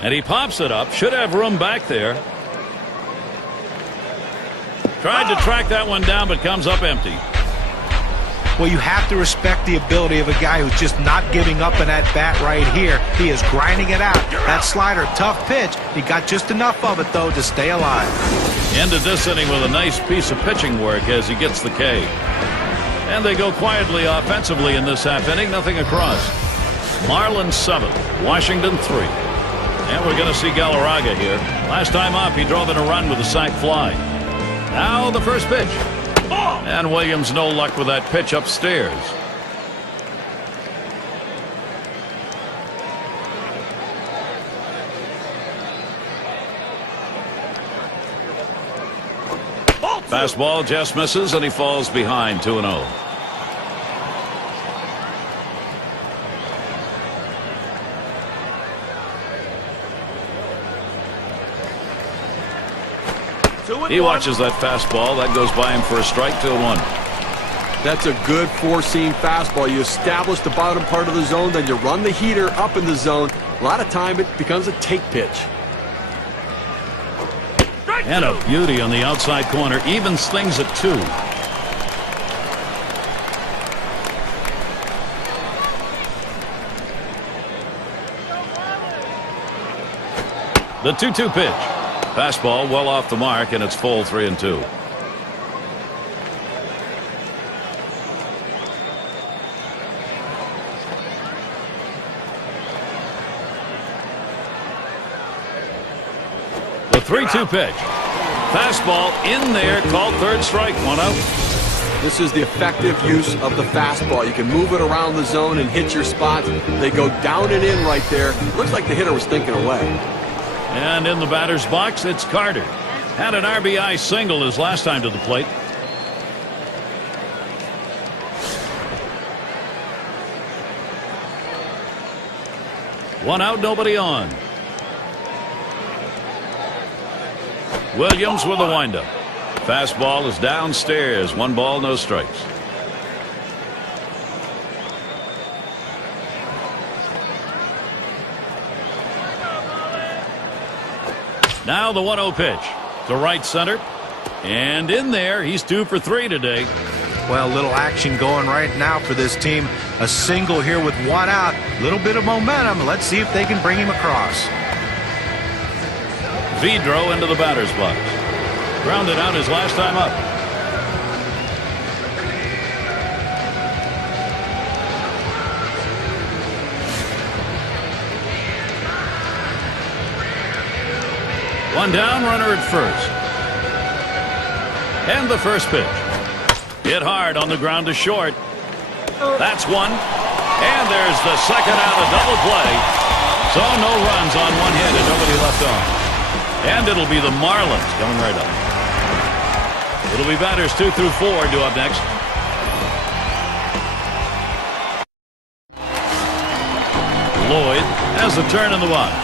And he pops it up. Should have room back there. Tried to track that one down, but comes up empty. Well, you have to respect the ability of a guy who's just not giving up in that bat right here. He is grinding it out. That slider, tough pitch. He got just enough of it, though, to stay alive. Ended this inning with a nice piece of pitching work as he gets the K. And they go quietly offensively in this half inning. Nothing across. Marlins 7, Washington 3. And we're going to see Galarraga here. Last time up, he drove in a run with a sac fly. Now the first pitch. And Williams no luck with that pitch upstairs. Fastball just misses, and he falls behind 2-0. He watches that fastball. That goes by him for a strike, 2-1. That's a good four-seam fastball. You establish the bottom part of the zone, then you run the heater up in the zone. A lot of time it becomes a take pitch. And a beauty on the outside corner. Evens things at 2. The 2-2 pitch. Fastball well off the mark, and it's full 3-2. The 3-2 pitch. Fastball in there, called third strike, 1 out. This is the effective use of the fastball. You can move it around the zone and hit your spots. They go down and in right there. Looks like the hitter was thinking away. And in the batter's box, it's Carter. Had an RBI single his last time to the plate. One out, nobody on. Williams with a windup. Fastball is downstairs. 1 ball, no strikes. Now the 1-0 pitch to right center, and in there. He's 2 for 3 today. Well, little action going right now for this team. A single here with 1 out. Little bit of momentum. Let's see if they can bring him across. Vidro into the batter's box. Grounded out his last time up. One down, runner at first. And the first pitch. Hit hard on the ground to short. That's 1. And there's the second out, a double play. So no runs on 1 hit and nobody left on. And it'll be the Marlins coming right up. It'll be batters 2 through 4 due up next. Lloyd has the turn in the box.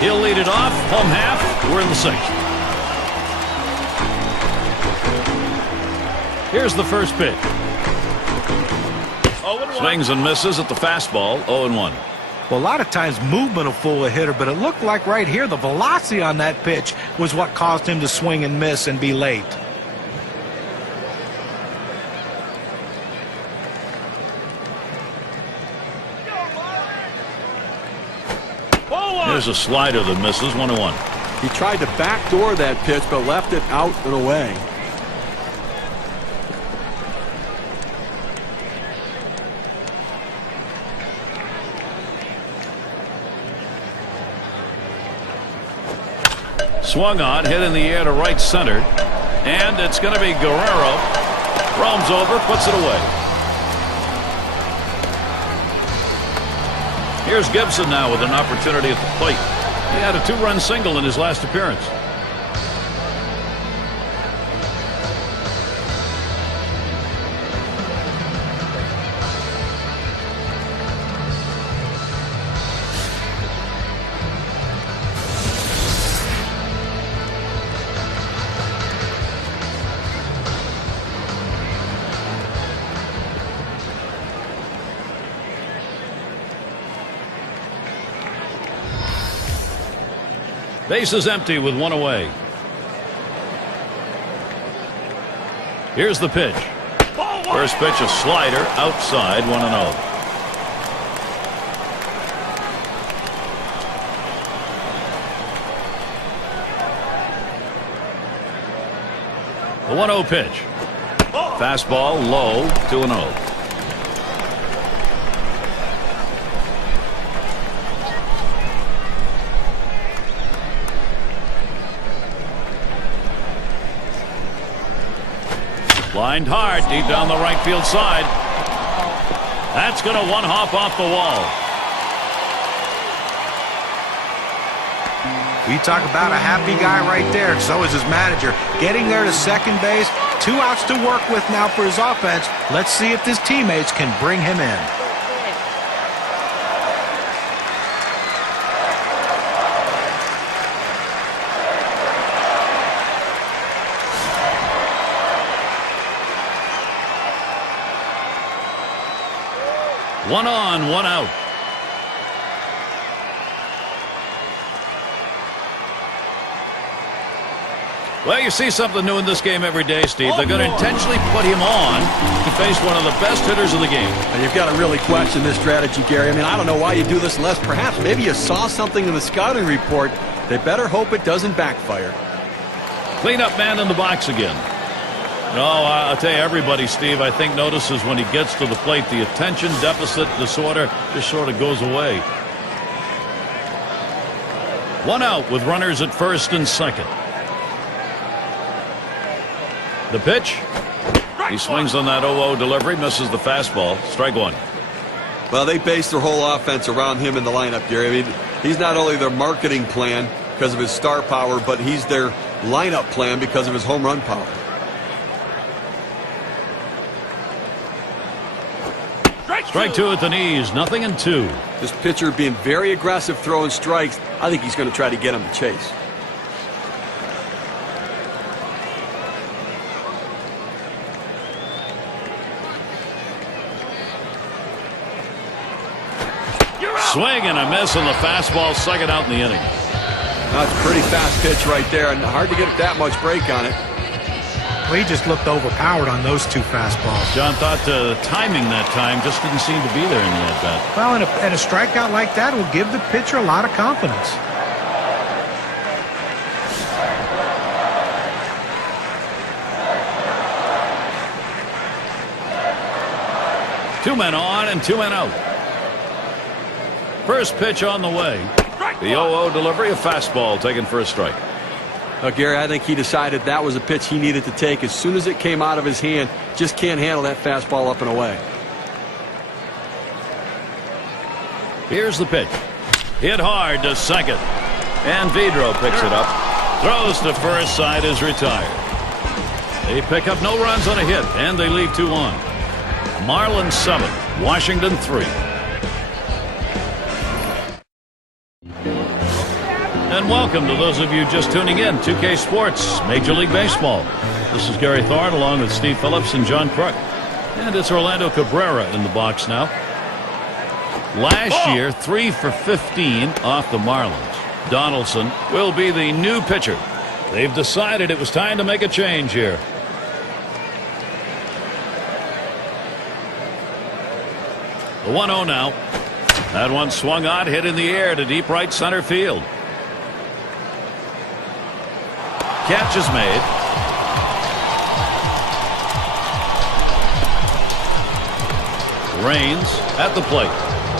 He'll lead it off, home half. We're in the 6th. Here's the first pitch. Swings and misses at the fastball, 0-1. Well, a lot of times movement will fool a hitter, but it looked like right here the velocity on that pitch was what caused him to swing and miss and be late. There's a slider that misses, 1-1. He tried to backdoor that pitch, but left it out and away. Swung on, hit in the air to right center. And it's going to be Guerrero. Roams over, puts it away. Here's Gibson now with an opportunity at the plate. He had a 2-run single in his last appearance. Base is empty with one away. Here's the pitch. First pitch, a slider outside, 1-0. The 1-0 pitch. Fastball low, 2-0. Lined hard deep down the right field side. That's going to one hop off the wall. We talk about a happy guy right there. So is his manager. Getting there to second base. 2 outs to work with now for his offense. Let's see if his teammates can bring him in. One on, one out. Well, you see something new in this game every day, Steve. They're going to intentionally put him on to face one of the best hitters of the game. And you've got to really question this strategy, Gary. I mean, I don't know why you do this unless perhaps maybe you saw something in the scouting report. They better hope it doesn't backfire. Cleanup man in the box again. No, I'll tell you, everybody, Steve, I think notices when he gets to the plate, the attention deficit disorder just sort of goes away. One out with runners at first and second. The pitch. He swings on that 0-0 delivery, misses the fastball. Strike one. Well, they base their whole offense around him in the lineup, Gary. I mean, he's not only their marketing plan because of his star power, but he's their lineup plan because of his home run power. Strike two at the knees, 0-2. This pitcher being very aggressive throwing strikes. I think he's going to try to get him to chase. Swing and a miss on the fastball, second out in the inning. That's a pretty fast pitch right there, and hard to get that much break on it. Well, he just looked overpowered on those 2 fastballs. John thought the timing that time just didn't seem to be there in the at-bat. Well, and a strikeout like that will give the pitcher a lot of confidence. Two men on and 2 men out. First pitch on the way. The 0-0 delivery, a fastball taken for a strike. Gary, I think he decided that was a pitch he needed to take as soon as it came out of his hand. Just can't handle that fastball up and away. Here's the pitch. Hit hard to second. And Vidro picks it up. Throws to first, side is retired. They pick up no runs on a hit, and they leave 2 on. Marlins 7, Washington 3. And welcome to those of you just tuning in. 2K Sports, Major League Baseball. This is Gary Thorne along with Steve Phillips and John Crook. And it's Orlando Cabrera in the box now. Last year, 3 for 15 off the Marlins. Donaldson will be the new pitcher. They've decided it was time to make a change here. The 1-0 now. That one swung on, hit in the air to deep right center field. Catch is made. Raines at the plate.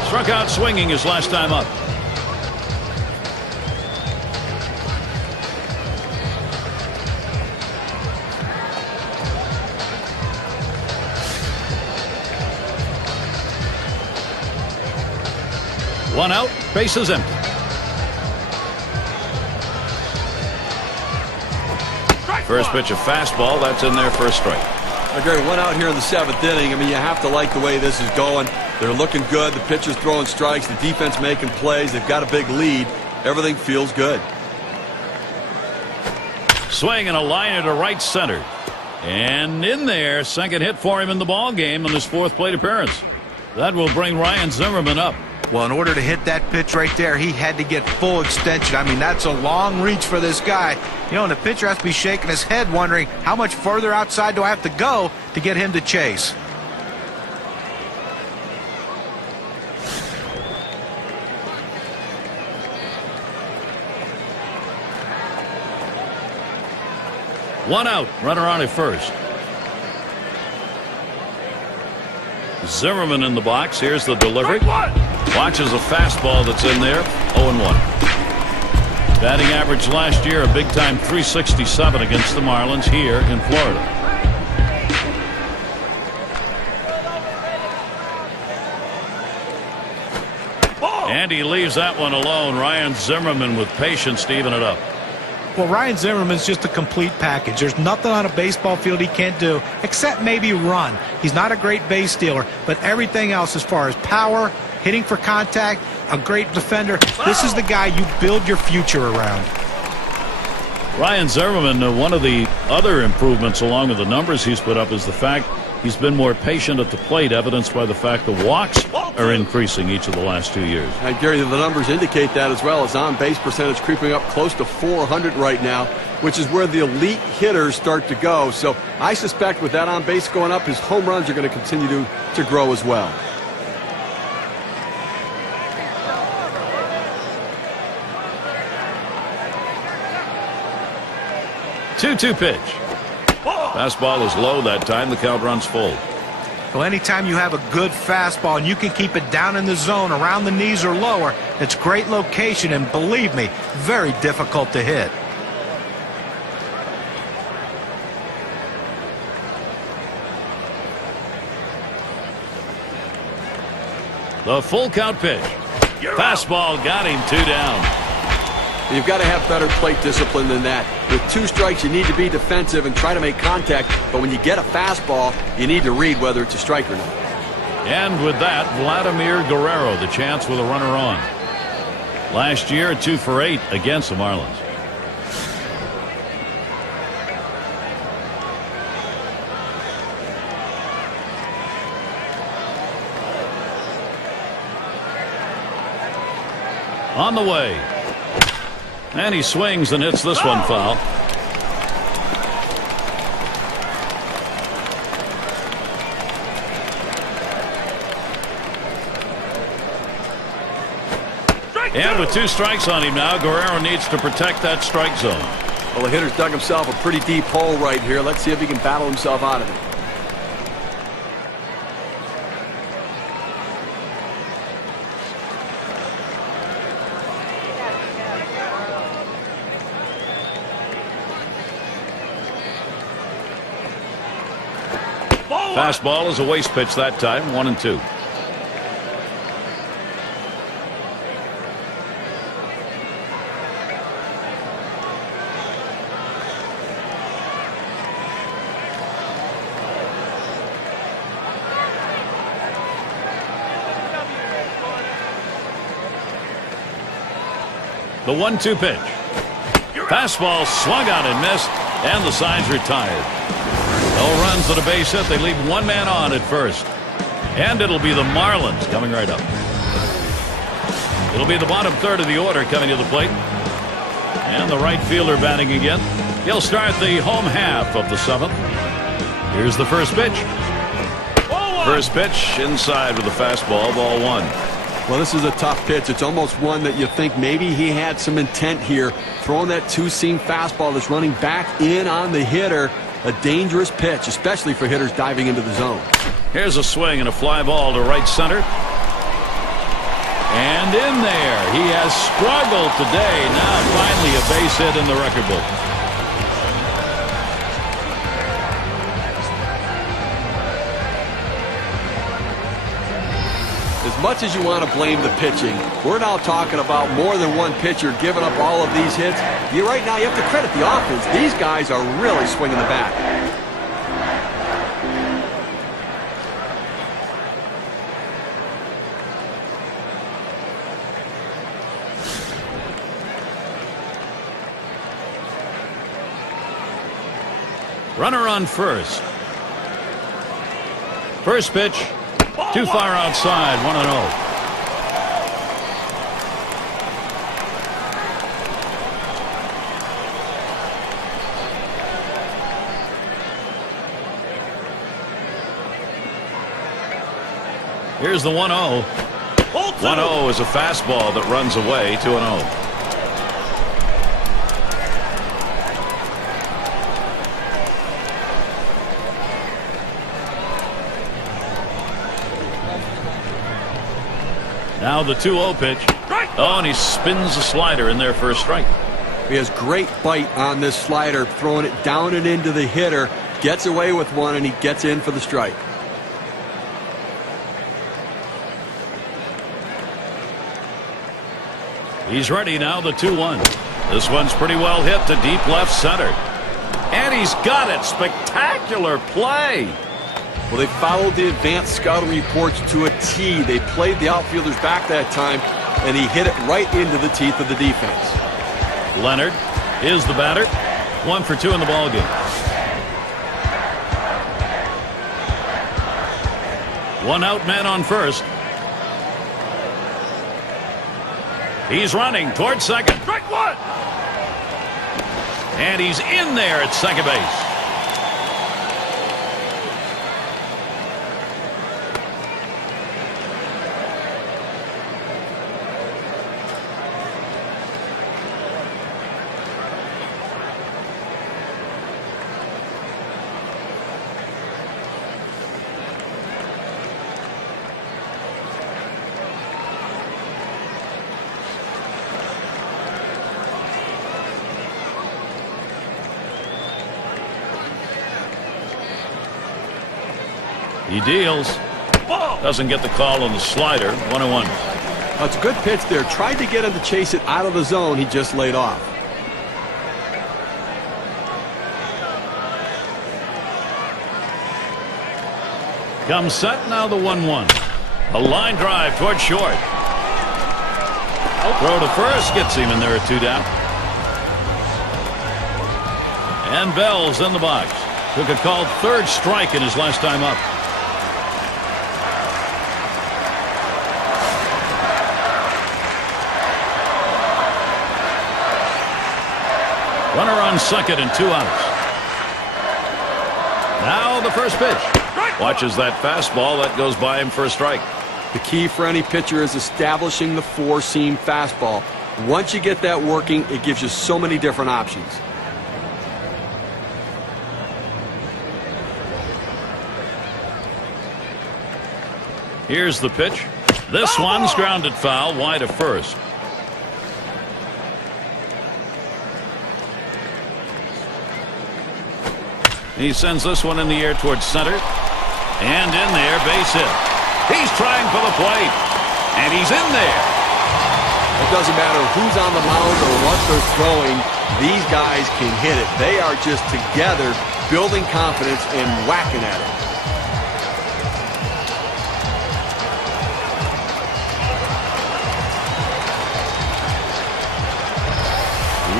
Struck out swinging his last time up. One out, bases empty. First pitch a fastball, that's in there for a strike. Gary, 1 out here in the 7th inning. I mean, you have to like the way this is going. They're looking good. The pitcher's throwing strikes. The defense making plays. They've got a big lead. Everything feels good. Swing and a liner to right center. And in there, second hit for him in the ball game on his 4th plate appearance. That will bring Ryan Zimmerman up. Well, in order to hit that pitch right there, he had to get full extension. I mean, that's a long reach for this guy. You know, and the pitcher has to be shaking his head wondering how much further outside do I have to go to get him to chase. One out, runner on at first. Zimmerman in the box. Here's the delivery. Watches a fastball that's in there. 0-1. Batting average last year, a big-time .367 against the Marlins here in Florida. And he leaves that one alone. Ryan Zimmerman with patience to even it up. Well, Ryan Zimmerman's just a complete package. There's nothing on a baseball field he can't do except maybe run. He's not a great base stealer, but everything else as far as power, hitting for contact, a great defender, this is the guy you build your future around. Ryan Zimmerman, one of the other improvements along with the numbers he's put up is the fact he's been more patient at the plate, evidenced by the fact the walks are increasing each of the last 2 years. And Gary, the numbers indicate that as well. His on-base percentage creeping up close to .400 right now, which is where the elite hitters start to go. So I suspect with that on-base going up, his home runs are going to continue to grow as well. Two-two pitch. Fastball is low that time. The count runs full. Well, anytime you have a good fastball and you can keep it down in the zone around the knees or lower, it's great location, and believe me, very difficult to hit. The full count pitch. Fastball got him, 2 down. You've got to have better plate discipline than that. With 2 strikes, you need to be defensive and try to make contact. But when you get a fastball, you need to read whether it's a strike or not. And with that, Vladimir Guerrero, the chance with a runner on. Last year, 2 for 8 against the Marlins. On the way. And he swings and hits this one foul. And with 2 strikes on him now, Guerrero needs to protect that strike zone. Well, the hitter's dug himself a pretty deep hole right here. Let's see if he can battle himself out of it. Fastball is a waste pitch that time, 1-2. The 1-2 pitch. Fastball swung on and missed, and the side's retired. No runs at a base hit. They leave 1 man on at first. And it'll be the Marlins coming right up. It'll be the bottom third of the order coming to the plate. And the right fielder batting again. He'll start the home half of the 7th. Here's the first pitch. First pitch inside with a fastball, ball 1. Well, this is a tough pitch. It's almost one that you think maybe he had some intent here. Throwing that 2-seam fastball that's running back in on the hitter. A dangerous pitch, especially for hitters diving into the zone. Here's a swing and a fly ball to right center. And in there. He has struggled today. Now finally a base hit in the record book. As much as you want to blame the pitching, we're now talking about more than one pitcher giving up all of these hits. Right now, you have to credit the offense. These guys are really swinging the bat. Runner on first. First pitch. Too far outside, 1-0. Here's the 1-0. 1-0 is a fastball that runs away. 2-0. Now the 2-0 pitch. Oh, and he spins the slider in there for a strike. He has great bite on this slider, throwing it down and into the hitter. Gets away with one, and he gets in for the strike. He's ready now, the 2-1. This one's pretty well hit to deep left center. And he's got it. Spectacular play. Well, they followed the advanced scouting reports to a T. They played the outfielders back that time, and he hit it right into the teeth of the defense. Leonard is the batter. 1 for 2 in the ballgame. 1 out, man on first. He's running towards second. Strike 1. And he's in there at second base. He deals. Doesn't get the call on the slider. 1-1. That's a good pitch there. Tried to get him to chase it out of the zone. He just laid off. Comes set now, the 1-1. A line drive towards short. Throw to first gets him in there at 2 down. And Bell's in the box. Took a called third strike in his last time up. Runner on second and 2 outs. Now the first pitch. Watches that fastball. That goes by him for a strike. The key for any pitcher is establishing the four-seam fastball. Once you get that working, it gives you so many different options. Here's the pitch. This one's grounded foul wide of first. He sends this one in the air towards center. And in there, base hit. He's trying for the plate. And he's in there. It doesn't matter who's on the mound or what they're throwing. These guys can hit it. They are just together building confidence and whacking at it.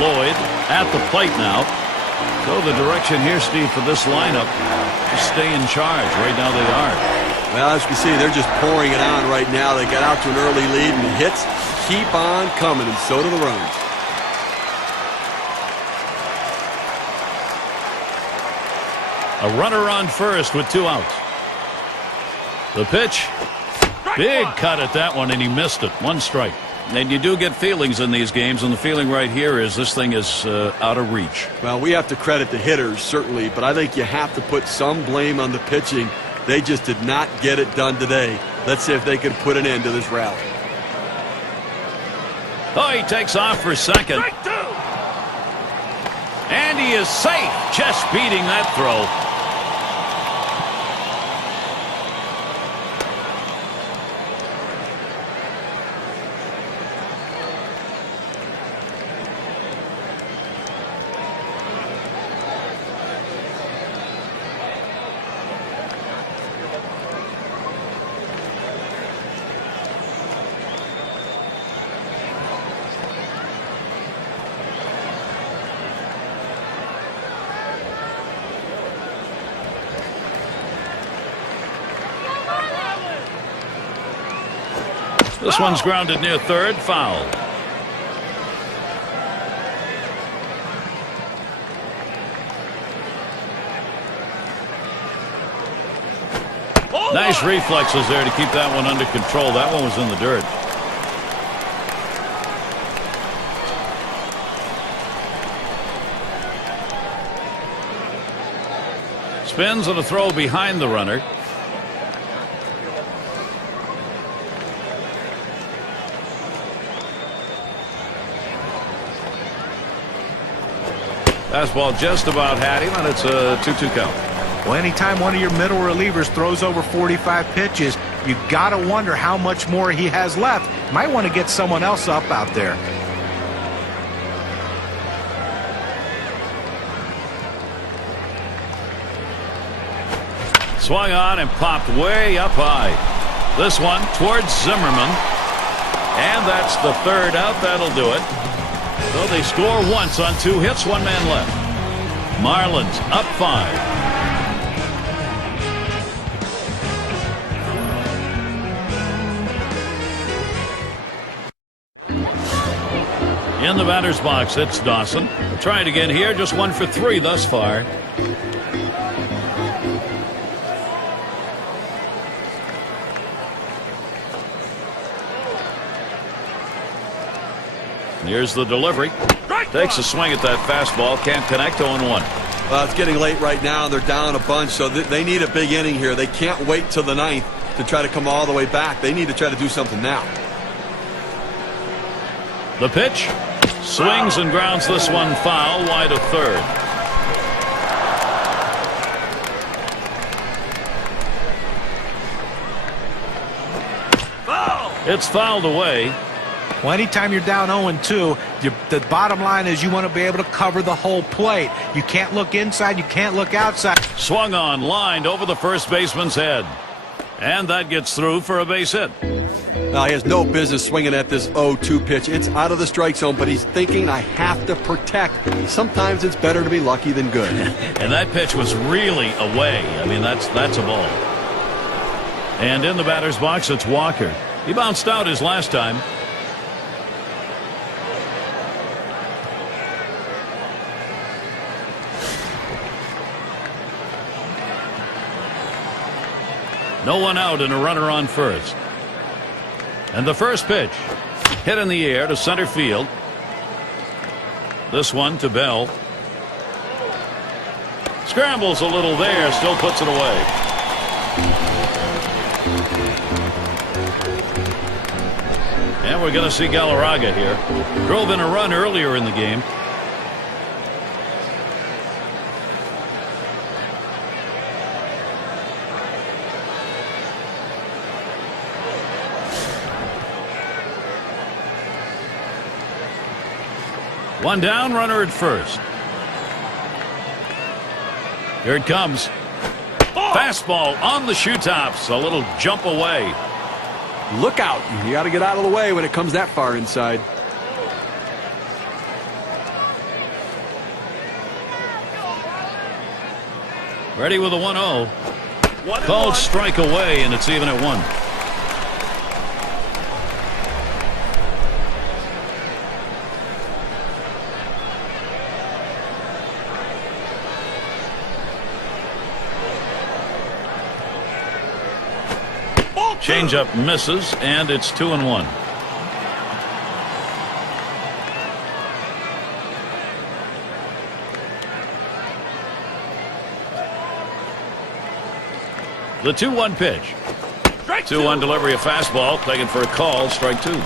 Lloyd at the plate now. So the direction here, Steve, for this lineup to stay in charge. Right now they are. Well, as you can see, they're just pouring it on right now. They got out to an early lead, and the hits keep on coming, and so do the runs. A runner on first with 2 outs. The pitch. Big cut at that one, and he missed it. 1 strike. And you do get feelings in these games, and the feeling right here is this thing is out of reach. Well, we have to credit the hitters, certainly, but I think you have to put some blame on the pitching. They just did not get it done today. Let's see if they can put an end to this rally. Oh, he takes off for second. And he is safe, just beating that throw. This one's grounded near third, foul. Nice reflexes there to keep that one under control. That one was in the dirt. Spins on a throw behind the runner. Fastball just about had him, and it's a 2-2 count. Well, anytime one of your middle relievers throws over 45 pitches, you got to wonder how much more he has left. Might want to get someone else up out there. Swung on and popped way up high. This one towards Zimmerman. And that's the third out. That'll do it. So they score once on 2 hits, 1 man left. Marlins up 5. In the batter's box, it's Dawson. Trying again here, just 1 for 3 thus far. Here's the delivery. Takes a swing at that fastball. Can't connect. 0-1. Well, it's getting late right now. They're down a bunch, so they need a big inning here. They can't wait till the 9th to try to come all the way back. They need to try to do something now. The pitch. Swings and grounds this one foul, wide of third. It's fouled away. Well, anytime you're down 0-2, the bottom line is you want to be able to cover the whole plate. You can't look inside, you can't look outside. Swung on, lined over the first baseman's head. And that gets through for a base hit. Now, he has no business swinging at this 0-2 pitch. It's out of the strike zone, but he's thinking, I have to protect. Sometimes it's better to be lucky than good. And that pitch was really away. I mean, that's a ball. And in the batter's box, it's Walker. He bounced out his last time. No one out and a runner on first. And the first pitch hit in the air to center field. This one to Bell. Scrambles a little there, still puts it away. And we're going to see Galarraga here. Drove in a run earlier in the game. One down, runner at first. Here it comes. Fastball on the shoe tops. A little jump away. Look out. You got to get out of the way when it comes that far inside. Ready with a 1-0. Called strike away, and it's even at 1. Changeup misses, and it's 2-1. The 2-1 pitch. 2-1 delivery of fastball, taken for a call, strike 2.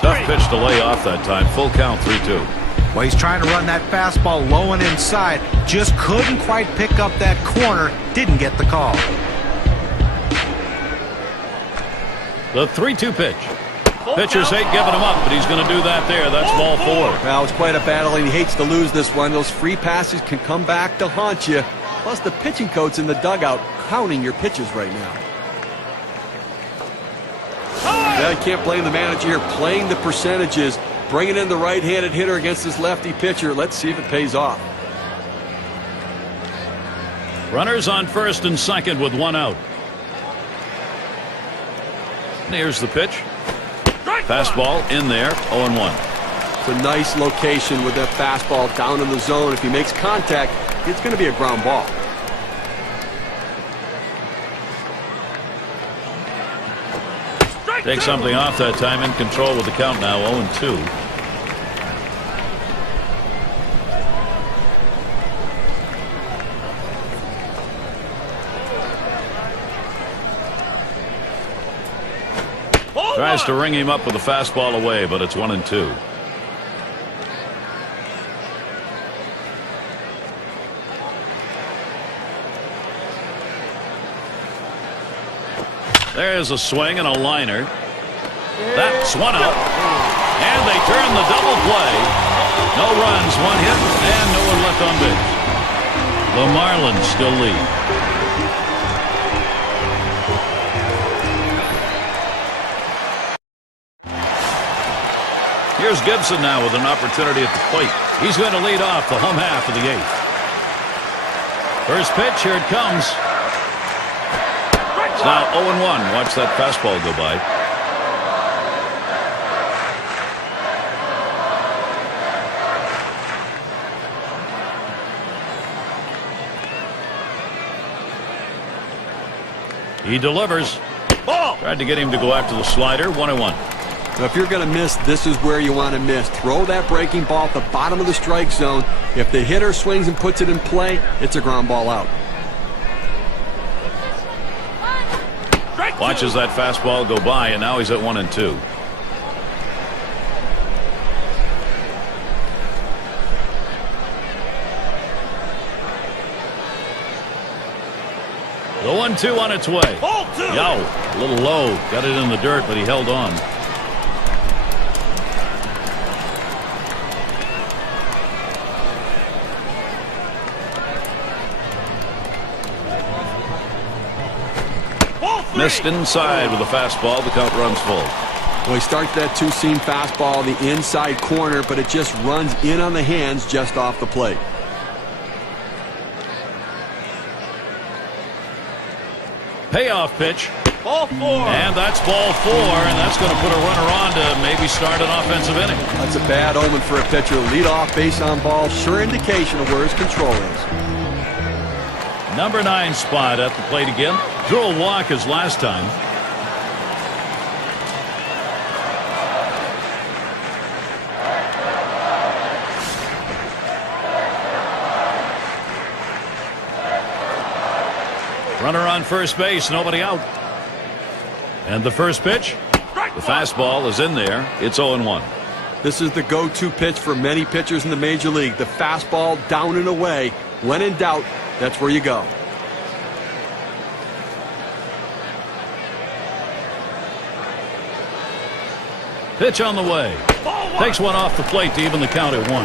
Tough pitch to lay off that time. Full count, 3-2. Well, he's trying to run that fastball low and inside. Just couldn't quite pick up that corner. Didn't get the call. The 3-2 pitch. Pitchers hate giving him up, but he's going to do that there. That's ball 4. Well, it's quite a battle, and he hates to lose this one. Those free passes can come back to haunt you. Plus, the pitching coach in the dugout counting your pitches right now. Yeah, I can't blame the manager here, playing the percentages, bringing in the right-handed hitter against this lefty pitcher. Let's see if it pays off. Runners on first and second with 1 out. And here's the pitch. Fastball in there, 0-1. It's a nice location with that fastball down in the zone. If he makes contact, it's going to be a ground ball. Take something off that time, in control with the count now, 0-2. Tries to ring him up with a fastball away, but it's 1-2. There's a swing and a liner. That's one out. And they turn the double play. No runs, one hit, and no one left on base. The Marlins still lead. Here's Gibson now with an opportunity at the plate. He's going to lead off the home half of the 8th. First pitch, here it comes. It's now 0-1. Watch that fastball go by. He delivers. Ball. Tried to get him to go after the slider. 1-1. Now, if you're going to miss, this is where you want to miss. Throw that breaking ball at the bottom of the strike zone. If the hitter swings and puts it in play, it's a ground ball out. Watches that fastball go by, and now he's at 1-2. The 1-2 on its way. Yow, a little low. Got it in the dirt, but he held on. Missed inside with a fastball. The count runs full. Well, he starts that two-seam fastball the inside corner, but it just runs in on the hands just off the plate. Payoff pitch. Ball 4. And that's ball 4, and that's going to put a runner on to maybe start an offensive inning. That's a bad omen for a pitcher. Lead off base on ball. Sure indication of where his control is. Number 9 spot at the plate again. Drew a walk as last time. Runner on first base, nobody out. And the first pitch, the fastball is in there. It's 0-1. This is the go-to pitch for many pitchers in the major league. The fastball down and away. When in doubt, that's where you go. Pitch on the way. Takes one off the plate to even the count at 1.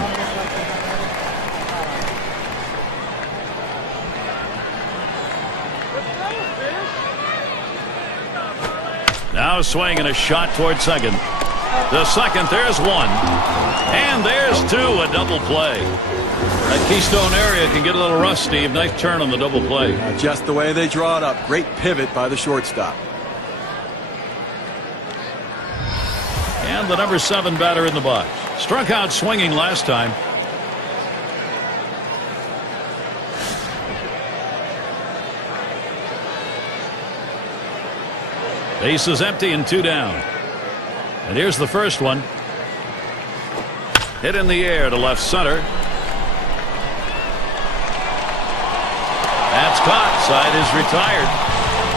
Now a swing and a shot toward second. The second, there's one. And there's 2, a double play. That Keystone area can get a little rough, Steve. Nice turn on the double play. Just the way they draw it up. Great pivot by the shortstop. And the number 7 batter in the box. Struck out swinging last time. Base is empty and 2 down. And here's the first one. Hit in the air to left center. That's caught. Side is retired.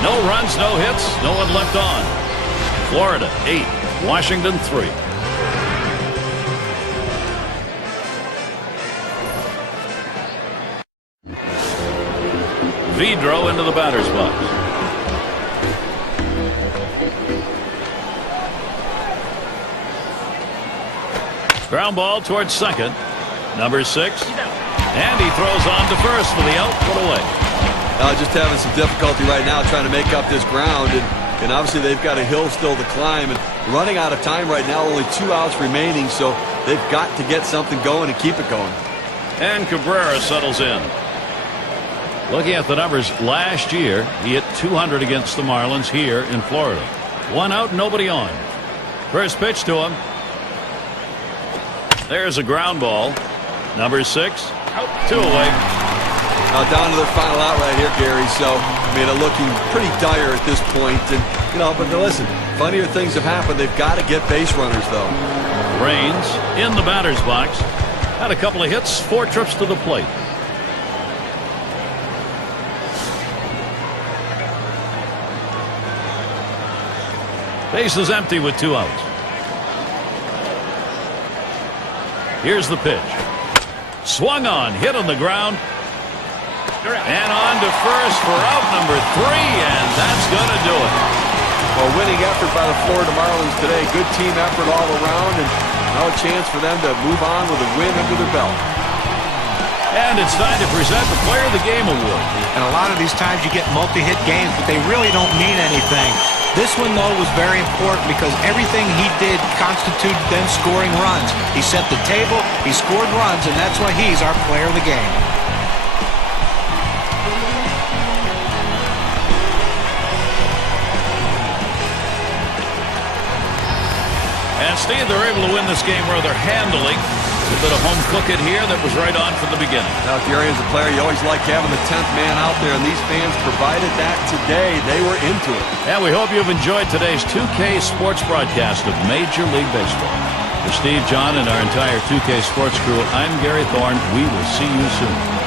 No runs, no hits, no one left on. Florida 8, Washington 3. Vidro into the batter's box. Ground ball towards second. Number 6. And he throws on to first for the out. Put away. Just having some difficulty right now trying to make up this ground. And obviously they've got a hill still to climb. And running out of time right now. Only 2 outs remaining. So they've got to get something going and keep it going. And Cabrera settles in. Looking at the numbers last year, he hit 200 against the Marlins here in Florida. 1 out, nobody on. First pitch to him. There's a ground ball. Number 6. Out. 2 away. Down to their final out right here, Gary. So, I mean, they're looking pretty dire at this point. And, you know, but listen, funnier things have happened. They've got to get base runners, though. Raines in the batter's box. Had a couple of hits, 4 trips to the plate. Base is empty with 2 outs. Here's the pitch. Swung on, hit on the ground. And on to first for out number 3, and that's going to do it. A winning effort by the Florida Marlins today. Good team effort all around, and now a chance for them to move on with a win under their belt. And it's time to present the Player of the Game award. And a lot of these times you get multi-hit games, but they really don't mean anything. This one, though, was very important because everything he did constituted them scoring runs. He set the table, he scored runs, and that's why he's our Player of the Game. And Steve, they're able to win this game rather handily. A bit of home cooking here that was right on from the beginning. Now, Gary, as a player, you always like having the 10th man out there, and these fans provided that today. They were into it. And we hope you've enjoyed today's 2K Sports broadcast of Major League Baseball. For Steve, John, and our entire 2K Sports crew, I'm Gary Thorne. We will see you soon.